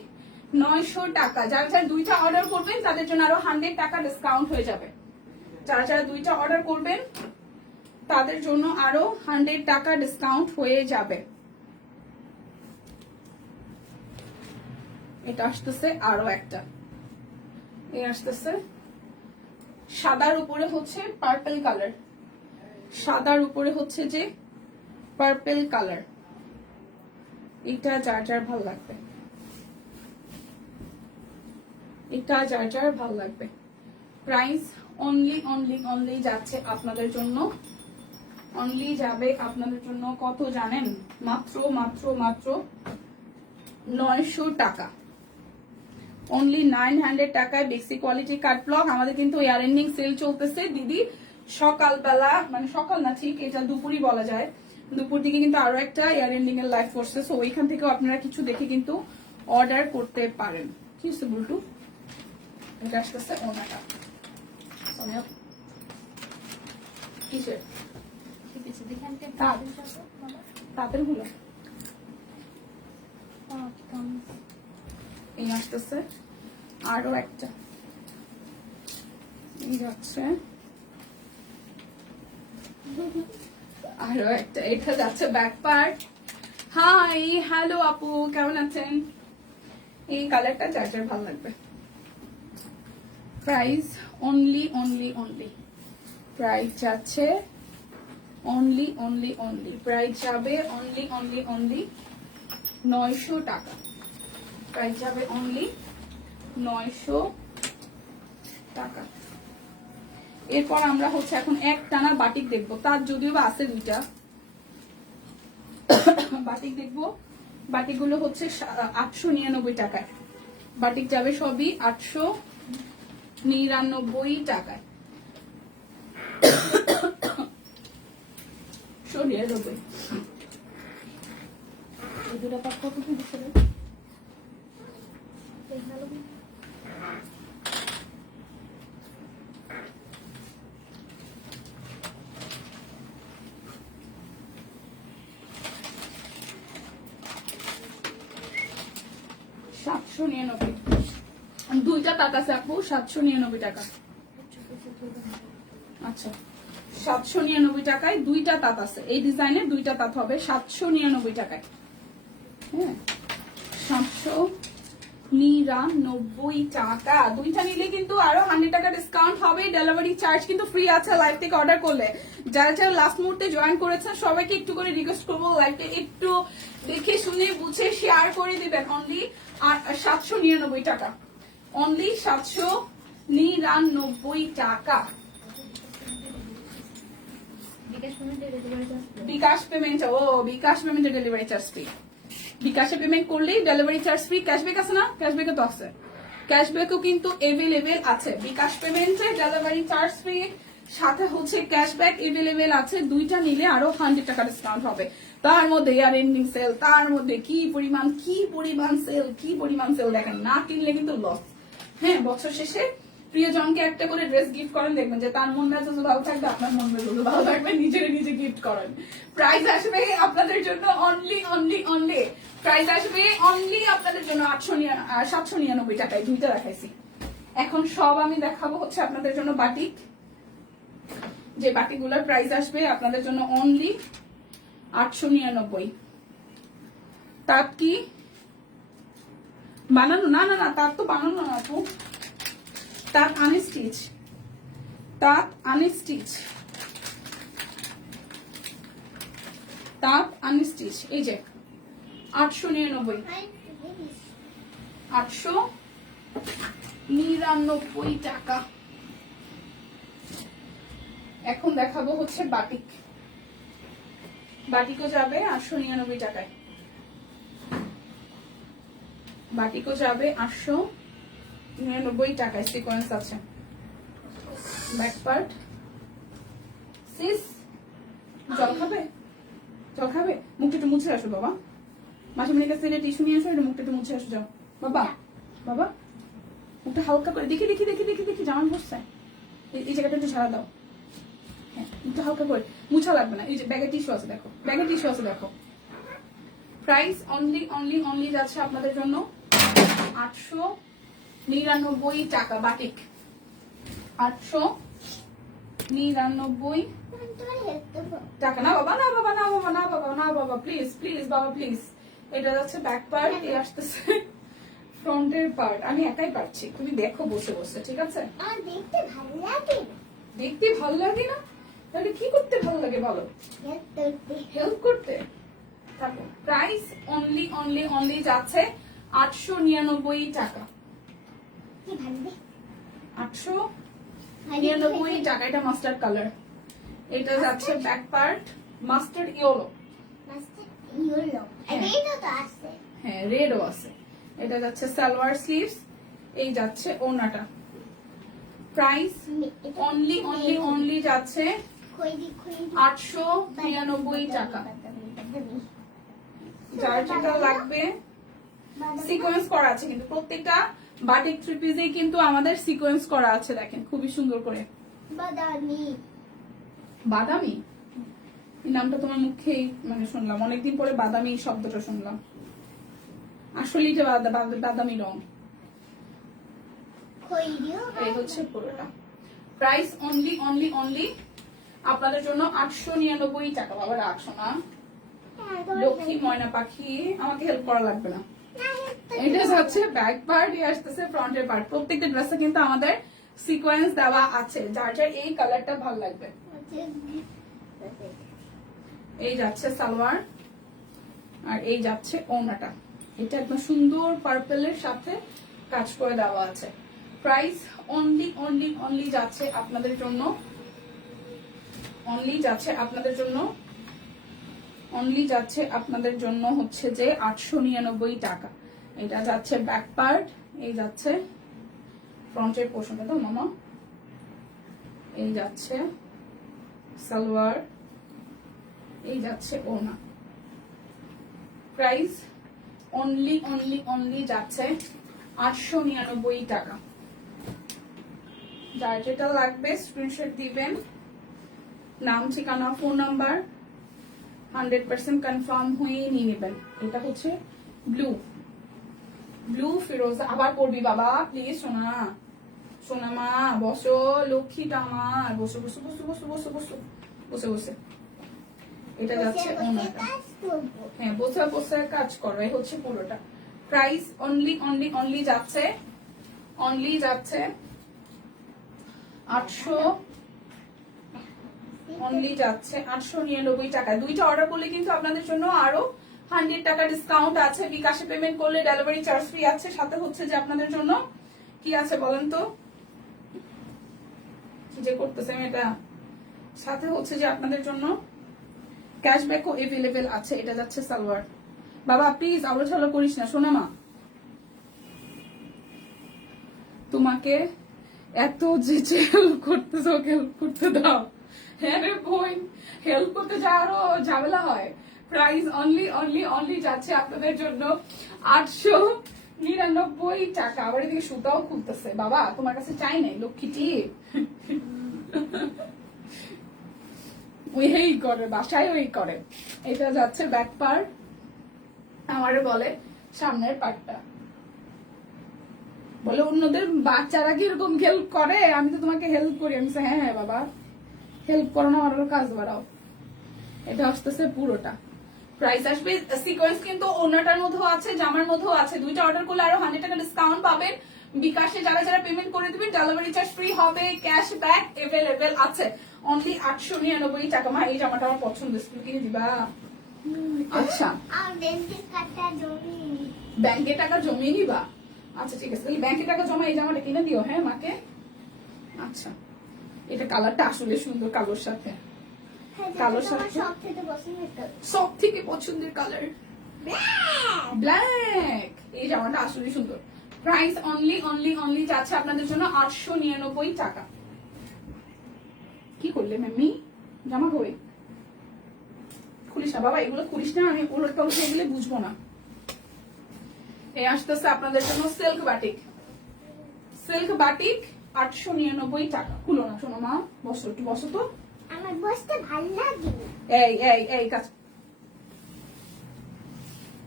900 টাকা। যারা যারা দুইটা অর্ডার করবেন তাদের জন্য আরো 100 টাকা ডিসকাউন্ট হয়ে যাবে। যারা যারা দুইটা অর্ডার করবেন তাদের জন্য আরো 100 টাকা ডিসকাউন্ট হয়ে যাবে। এটা আসতেছে আরো একটা, এই আসতেছে সাদার উপরে হচ্ছে পার্পল কালার, সাদার উপরে হচ্ছে যে পার্পল কালার। এটা যার যার ভালো লাগবে, এটা যার যার ভালো লাগবে। প্রাইস অনলি যাচ্ছে আপনাদের জন্য, অনলি যাবে আপনাদের জন্য কত জানেন? মাত্র মাত্র মাত্র 900 টাকা। অনলি 900 টাকায় বেক্সি কোয়ালিটি কাট ব্লক। আমাদের কিন্তু ইয়ার এন্ডিং সেল চলতেছে দিদি। সকালবেলা মানে সকাল না, ঠিক এটা দুপুরই বলা যায়, দুপুর দিকে কিন্তু আরো একটা ইয়ার এন্ডিং এর লাইভ করছে। সো ওইখান থেকেও আপনারা কিছু দেখে কিন্তু অর্ডার করতে পারেন। কি হচ্ছে বুলটু? এটা আসতেছে ওনাটা কিসের তাদের গুলো এই আসতেছে আরো একটা, এই যাচ্ছে আরো একটা, এটা যাচ্ছে ব্যাক পার্ট। হাই হ্যালো আপু, কেমন আছেন? এই কালারটা যার যার ভালো লাগবে। প্রাইস অনলি প্রাইস যাচ্ছে অনলি প্রাইস যাবে অনলি 900 টাকা। প্রাইস যাবে অনলি 900 টাকা। এরপর আমরা হচ্ছে এখন এক টানা বাটিক দেখবো, তার যদিও বা আছে দুইটা বাটিক দেখবো। বাটিক গুলো হচ্ছে 899 টাকায়। বাটিক যাবে সবই 899 টাকায়। সরিয়ে দেবো দুটা পাক কত কি দিচ্ছে? 799। দুইটা তাঁত আছে আপু, 799 টাকা। আচ্ছা 799 টাকায় দুইটা তাঁত আছে। এই ডিজাইনের দুইটা তাঁত হবে 799 টাকায়। হ্যাঁ 799 টাকা। দুইটা নিলে কিন্তু আরো 100 টাকা ডিসকাউন্ট হবে। ডেলিভারি চার্জ কিন্তু ফ্রি আছে লাইভ থেকে অর্ডার করলে। যারা যারা লাস্ট মুহূর্তে জয়েন করেছেন সবাইকে একটু করে রিকোয়েস্ট করবো লাইভটা একটু দেখে শুনে বুঝে শেয়ার করে দিবেন। অনলি 799 টাকা, অনলি 799 টাকা। বিকাশ পেমেন্ট, ও বিকাশ পেমেন্টের ডেলিভারি চার্জ ফ্রি। বিকাশে পেমেন্ট করলেই ডেলিভারি চার্জ ফ্রি। ক্যাশব্যাক আছে না? ক্যাশব্যাকে তো আছে। ক্যাশব্যাকও কিন্তু এভেলেবেল আছে। বিকাশ পেমেন্টে ডেলিভারি চার্জ ফ্রি, সাথে হচ্ছে ক্যাশব্যাক এভেলেবেল আছে। দুইটা নিলে আরো 100 টাকা ডিসকাউন্ট হবে। তার মধ্যে ইয়ার এন্ডিং সেল, তার মধ্যে কি পরিমাণ সেল দেখেন, না কিনলে কিন্তু লস। হ্যাঁ, বছর শেষে প্রিয়জনকে একটা করে ড্রেস গিফট করেন, দেখবেন যে তার মন মেজাজ ভালো থাকবে, আপনার মন মেজাজ ভালো থাকবে, নিজে গিফট করেন। প্রাইস আসবে আপনাদের জন্য অনলি প্রাইস আসবে অনলি আপনাদের জন্য 799 টাকায়। দুইটা দেখাইছি, এখন সব আমি দেখাবো হচ্ছে আপনাদের জন্য বাটিক। যে বাটিকগুলোর প্রাইস আসবে আপনাদের জন্য অনলি 899। তার কি বানানো? না, তার তো বানানো না আপু, তার আনস্টিচ, এই যে 899, 899 টাকা। এখন দেখাবো হচ্ছে বাটিকও যাবে 899 টাকায়। বাটিকও যাবে 899 টাকায়। সিকোয়েন্স আছে, ব্যাক পার্ট। সিস জল খাবে? মুখটা একটু মুছে আসো বাবা। মাসিমণির কাছে টিস্যু নিয়ে আসো, মুখটা একটু মুছে আসো। যাও বাবা, মুখটা হালকা করে দেখি জামান বসছে। এই জায়গাটা একটু ছাড়া দাও। হ্যাঁ, একটু হালকা করে, মুছা লাগবে না। এই যে ব্যাগের টিস্যু আছে দেখো, প্রাইস অনলি যাচ্ছে আপনাদের জন্য 899 টাকা। বাটিক 899 টাকা। না বাবা, প্লিজ বাবা, প্লিজ। এটা যাচ্ছে ব্যাক পার্ট, এই আসতেছে ফ্রন্টের পার্ট। আমি একাই পারছি, তুমি দেখো বসে, ঠিক আছে? দেখতে ভালো লাগে না? তাহলে কি করতে ভালো লাগে বলো? হেল্প করতে। তারপর প্রাইস অনলি যাচ্ছে 899 টাকা। 899 টাকা। এটা মাস্টার্ড কালার, এটা যাচ্ছে ব্যাক পার্ট মাস্টার্ড ইয়েলো। হ্যাঁ, রেডও আছে। এটা যাচ্ছে সালোয়ার স্লিভস, এই যাচ্ছে ওড়নাটা। প্রাইস অনলি যাচ্ছে 899 টাকা। যার যেটা লাগবে সিকোয়েন্স করা আছে, কিন্তু প্রত্যেকটা বাটিক থ্রি পিসেই কিন্তু আমাদের সিকোয়েন্স করা আছে। দেখেন খুবই সুন্দর করে। বাদামি এই নামটা তোমার মুখেই মানে শুনলাম, অনেকদিন পরে বাদামি শব্দটা শুনলাম। আসলে এটা বাদামি রং। এই হচ্ছে পুরোটা। প্রাইস অনলি আপনাদের জন্য 899 টাকা। বাবা রাখছো না, লক্ষ্মী ময়না পাখি, আমাকে হেল্প করা লাগবে না। এটা হচ্ছে ব্যাক পার্ট, আসতেছে ফ্রন্টের পার্ট। প্রত্যেকটা ড্রেসে কিন্তু আমাদের সিকোয়েন্স দেওয়া আছে, যার এই কালারটা ভালো লাগবে। এই যাচ্ছে সালোয়ার, আর এই যাচ্ছে ওড়নাটা। এটা একদম সুন্দর পার্পলের সাথে কাজ করে দেওয়া আছে। প্রাইস অনলি যাচ্ছে আপনাদের জন্য, হচ্ছে যে 899 টাকা। এটা যাচ্ছে ব্যাক পার্ট, এই যাচ্ছে ফ্রন্টের পোর্শনটা তো মামা, এই যাচ্ছে সালোয়ার, এই যাচ্ছে ওড়না। প্রাইস অনলি যাচ্ছে 899 টাকা। যার যেটা লাগবে স্ক্রিনশট দিবেন, নাম, ঠিকানা, ফোন নাম্বার 100% কনফার্ম হয়ে নিয়ে নেবেন। এটা হচ্ছে ব্লু ফিরোজা। আবার পড়বি বাবা প্লিজ। সোনা মা বসো, লক্ষ্মীটা আমার বসো। এটা যাচ্ছে ওনাটা। হ্যাঁ, বসে কাজ করো। এই হচ্ছে পুরোটা। প্রাইস অনলি যাচ্ছে 899 টাকা। দুইটা অর্ডার করলে কিন্তু আপনাদের জন্য আরো 100 টাকা ডিসকাউন্ট আছে। বিকাশে পেমেন্ট করলে ডেলিভারি চার্জ ফ্রি আছে। সাথে হচ্ছে যে আপনাদের জন্য কি আছে বলেন তো, কি যে করতেছেন এটা, সাথে হচ্ছে যে আপনাদের জন্য ক্যাশব্যাকও এভেলেবেল আছে। এটা যাচ্ছে সালোয়ার। বাবা প্লিজ আলো ছালো করিস না, সোনা মা। তোমাকে এত যে হেল্প করতেছো, হেল্প করতে দাও। হ্যাঁ রে বোন, হেল্প করতে যা আরো ঝামেলা হয়। প্রাইস অনলি অনলি অনলি যাচ্ছে আপনাদের জন্য 899 টাকা। আবার এদিকে সুতাও খুলতেছে। বাবা তোমার কাছে চাই নাই লক্ষ্মীটি। ওই করে বাসায় ওই করে। এটা যাচ্ছে ব্যাক পার্ট, আমারে বলে সামনের পার্টটা। বলে অন্যদের বাচ্চারা কি এরকম হেল্প করে, আমি তো তোমাকে হেল্প করি। আমি হ্যাঁ হ্যাঁ বাবা, হেল্প করো না, আরো কাজ বাড়াও। এটা আসতেছে পুরোটা। প্রাইস আসবে সিকোয়েন্স কিন্তু ওনাটার মধ্যেও আছে, জামার মধ্যেও আছে। দুইটা অর্ডার করলে আরো 100 টাকা ডিসকাউন্ট পাবেন। বিকাশে যারা যারা পেমেন্ট করে দিবেন ডেলিভারি চার্জ ফ্রি হবে, ক্যাশব্যাক এভেলেবেল আছে। অনলি 899 টাকা। মা এই জামাটা আমার পছন্দ, স্কুল কিনে দিবা? আচ্ছা, আর ব্যাংকের কার্ডটা জমি ব্যাংকে টাকা জমিয়ে নিবা? আচ্ছা ঠিক আছে, তাহলে ব্যাংকে টাকা জমা এই জামাটা কিনে দিও হ্যাঁ মাকে। আচ্ছা, এটা কালারটা আসলে সুন্দর, কালোর সাথে। কালোর সাথে সব থেকে পছন্দের কালার ব্ল্যাক। এই জামাটা আসলে সুন্দর। প্রাইস অনলি অনলি অনলি যাচ্ছে আপনাদের জন্য 899 টাকা। কি করলে ম্যামি? জামা কই? খুলিস না বাবা, এগুলো খুলিস না, আমি ওলট পালট হয়ে গেলে বুঝবো না। এই আসতেছে আপনাদের জন্য সিল্ক বাটিক। সিল্ক বাটিক 899 টাকা। খুলো না শোনো মা, বসো একটু, বসো তো। আমার বসতে ভালো লাগে। এই এই এই কাজ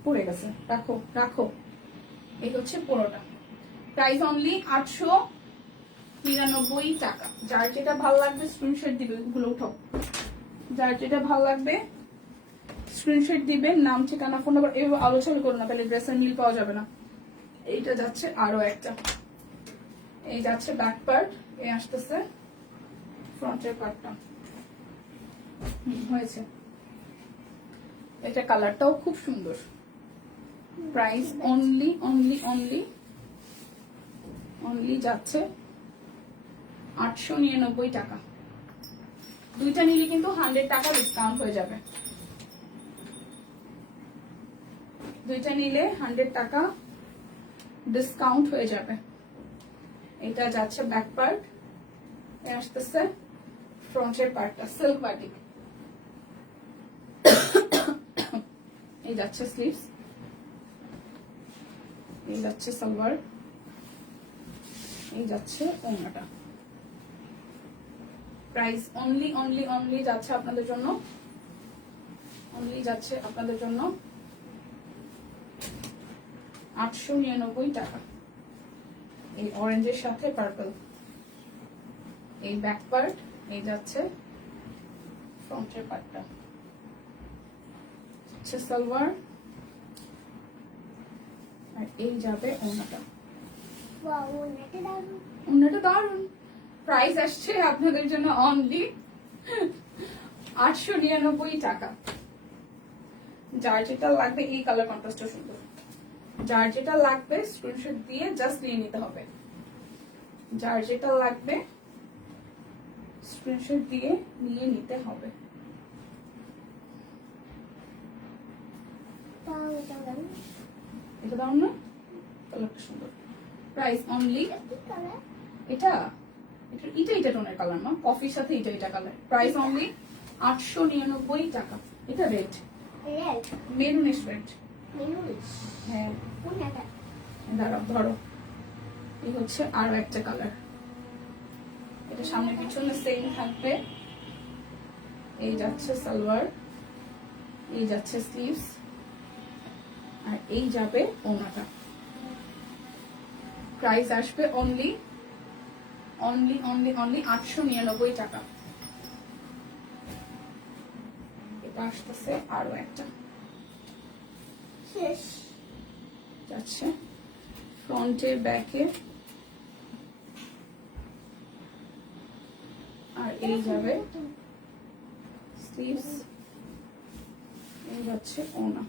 পড়ে গেছে, রাখো রাখো। এই হচ্ছে পুরোটা। প্রাইস অনলি 899 টাকা। যার যেটা ভালো লাগবে স্ক্রিনশট দিবে, গুলো উঠাও। যার যেটা ভালো লাগবে স্ক্রিনশট দিবেন, নাম ঠিকানা ফোন নাম্বার। এভাবে আলোচনা করো না, তাহলে ড্রেসের মিল পাওয়া যাবে না। এইটা যাচ্ছে আরো একটা। এই যাচ্ছে ব্যাক পার্ট, এই আসতেছে ফ্রন্টের পার্টটা। হয়েছে। এটা কালারটাও খুব সুন্দর। Price only only only only যাচ্ছে 899 টাকা। দুইটা নিলে কিন্তু 100 টাকা ডিসকাউন্ট হয়ে যাবে। দুইটা নিলে 100 টাকা ডিসকাউন্ট হয়ে যাবে। এটা যাচ্ছে ব্যাক পার্ট, আসতেছে ফ্রন্টের পার্টটা সিল্ক বাটিক। এই যাচ্ছে স্লিভস, এই যাচ্ছে সালোয়ার, এই যাচ্ছে ওড়নাটা। প্রাইস অনলি অনলি অনলি যাচ্ছে আপনাদের জন্য, অনলি যাচ্ছে আপনাদের জন্য 899 টাকা। এই অরেঞ্জের সাথে পার্পল। এই ব্যাক পার্ট, এই যাচ্ছে ফ্রন্টের পার্টটা, সালোয়ার, আর এই যাবে ওড়নাটা। ওয়াও, এটা দারুণ। ওড়নাটা দারুণ। প্রাইস আসছে আপনাদের জন্য অনলি 899 টাকা। যার যেটা লাগবে, এই কালার কন্ট্রাস্টটা সুন্দর। যার যেটা লাগবে স্ক্রিনশট দিয়ে জাস্ট নিয়ে নিতে হবে। যার যেটা লাগবে স্ক্রিনশট দিয়ে নিয়ে নিতে হবে। তাও এটা দারুণ। এটা দারুণ না? কালারটা সুন্দর। প্রাইস অনলি, কি কালার? এটা এটা টোনের কালার মা, কফির সাথে এটা কালার। প্রাইস অনলি 899 টাকা। এটা red, red, maroonish red. Maroon. হ্যাঁ, কোনটা? দাঁড়াও ধরো। এই হচ্ছে আরো একটা কালার। এটা সামনে পিছনে সেম থাকবে। এই যাচ্ছে সালোয়ার, এই যাচ্ছে স্লিভস, আর এই যাবে ওড়নাটা। প্রাইস আসবে অনলি অনলি অনলি অনলি 899 টাকা। এটা আসতেছে আরো একটা, শেষ। যাচ্ছে ফ্রন্টে ব্যাকে, আর এই যাবে স্লিভস, এই যাচ্ছে ওড়না।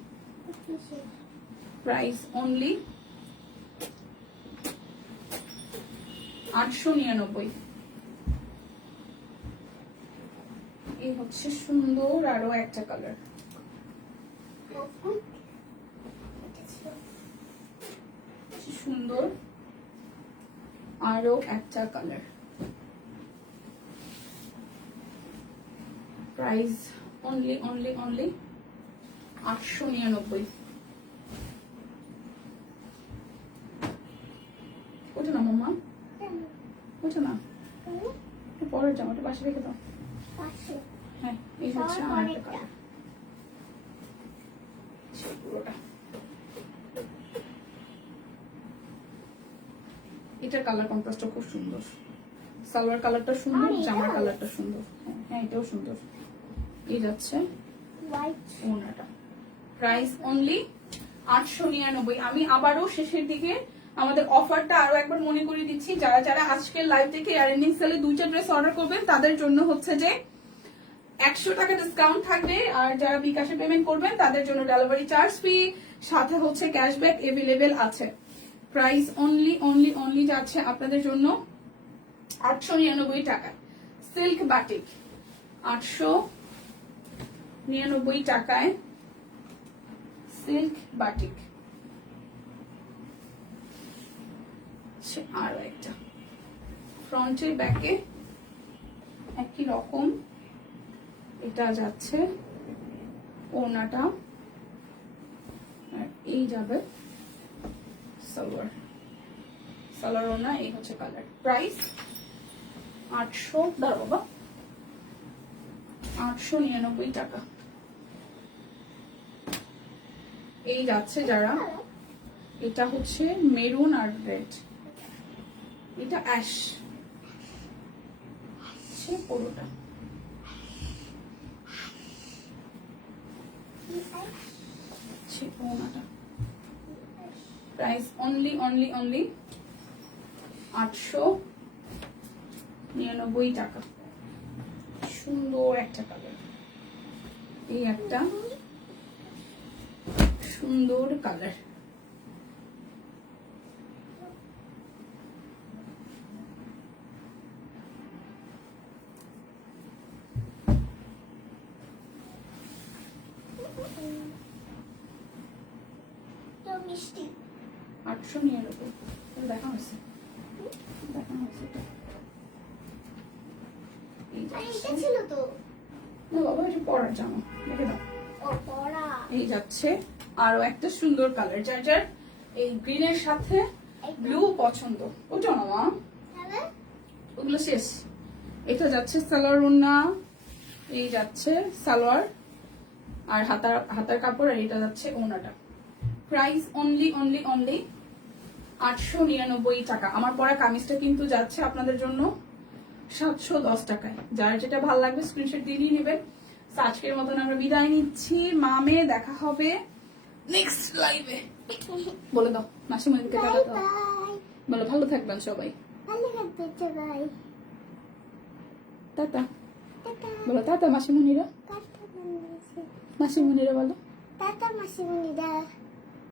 Price only 899। এই হচ্ছে সুন্দর আরো একটা কালার। সুন্দর আরো একটা colour, price only only only 899। ওঠে না মাম্মা, ওঠে না, একটু পরের জামাটা পাশে রেখে দাও। হ্যাঁ, এই হচ্ছে আমার একটা কালার, পুরোটা। এটার কালার কন্ট্রাস্টটা খুব সুন্দর, সালোয়ার কালারটা সুন্দর, জামার কালারটা সুন্দর। হ্যাঁ, এটাও সুন্দর। এই যাচ্ছে ওড়নাটা, প্রাইস অনলি 899। আমি আবারও শেষের দিকে আমাদের অফারটা আরো একবার মনে করিয়ে দিচ্ছি, যারা যারা আজকের লাইভ থেকে ইয়ার সেলে 2টা ড্রেস অর্ডার করবেন তাদের জন্য হচ্ছে যে 100 টাকা ডিসকাউন্ট থাকবে, আর যারা বিকাশে পেমেন্ট করবেন তাদের জন্য ডেলিভারি চার্জ ফ্রি, সাথে হচ্ছে ক্যাশব্যাক এভেলেবেল আছে। প্রাইস অনলি অনলি অনলি যাচ্ছে আপনাদের জন্য 899 টাকা। সিল্ক বাটিক 899 টাকায় সিল্ক বাটিক। আরো একটা ফ্রন্টে ব্যাকে একই রকম, এটা যাচ্ছে ওড়নাটা, আর এই যাবে সালোয়ার, সালোয়ার ওড়না। এই হচ্ছে কালার, প্রাইস 800, দাঁড়াও বাবা, 899 টাকা। এই যাচ্ছে যারা, এটা হচ্ছে মেরুন আর রেড, এটা অ্যাশ পুরোটা। প্রাইস অনলি অনলি অনলি 899 টাকা। সুন্দর একটা কালার, এই একটা সুন্দর কালার। মিষ্টি 899 দেখা হয়েছে, দেখানো হয়েছে এটা। এই যাচ্ছে, ছিল তো না বাবা, এটা পরার জামা, দেখে দাও। এই যাচ্ছে আরো একটা সুন্দর কালার, যার যার এই গ্রিনের সাথে ব্লু পছন্দ, ওটা না মা, ওগুলো শেষ। এটা যাচ্ছে সালোয়ার ওড়না, এই যাচ্ছে সালোয়ার আর হাতার কাপড়, আর এটা যাচ্ছে ওড়নাটা। প্রাইস অনলি অনলি অনলি 899 টাকা। আমার পরা কামিজটা কিন্তু যাচ্ছে আপনাদের জন্য 710 টাকায়। যার যেটা ভালো লাগবে স্ক্রিনশট দিয়ে নেবেন। আজকের মতন আমরা বিদায় নিচ্ছি, মামে দেখা হবে নেক্সট লাইভে। বলে দাও মাসিমণিকে টাটা দাও, বলো ভালো থাকবেন সবাই, টাটা বলো, টাটা মাসিমণিরা, মাসিমণিরা বলো টাটা মাসিমণিরা।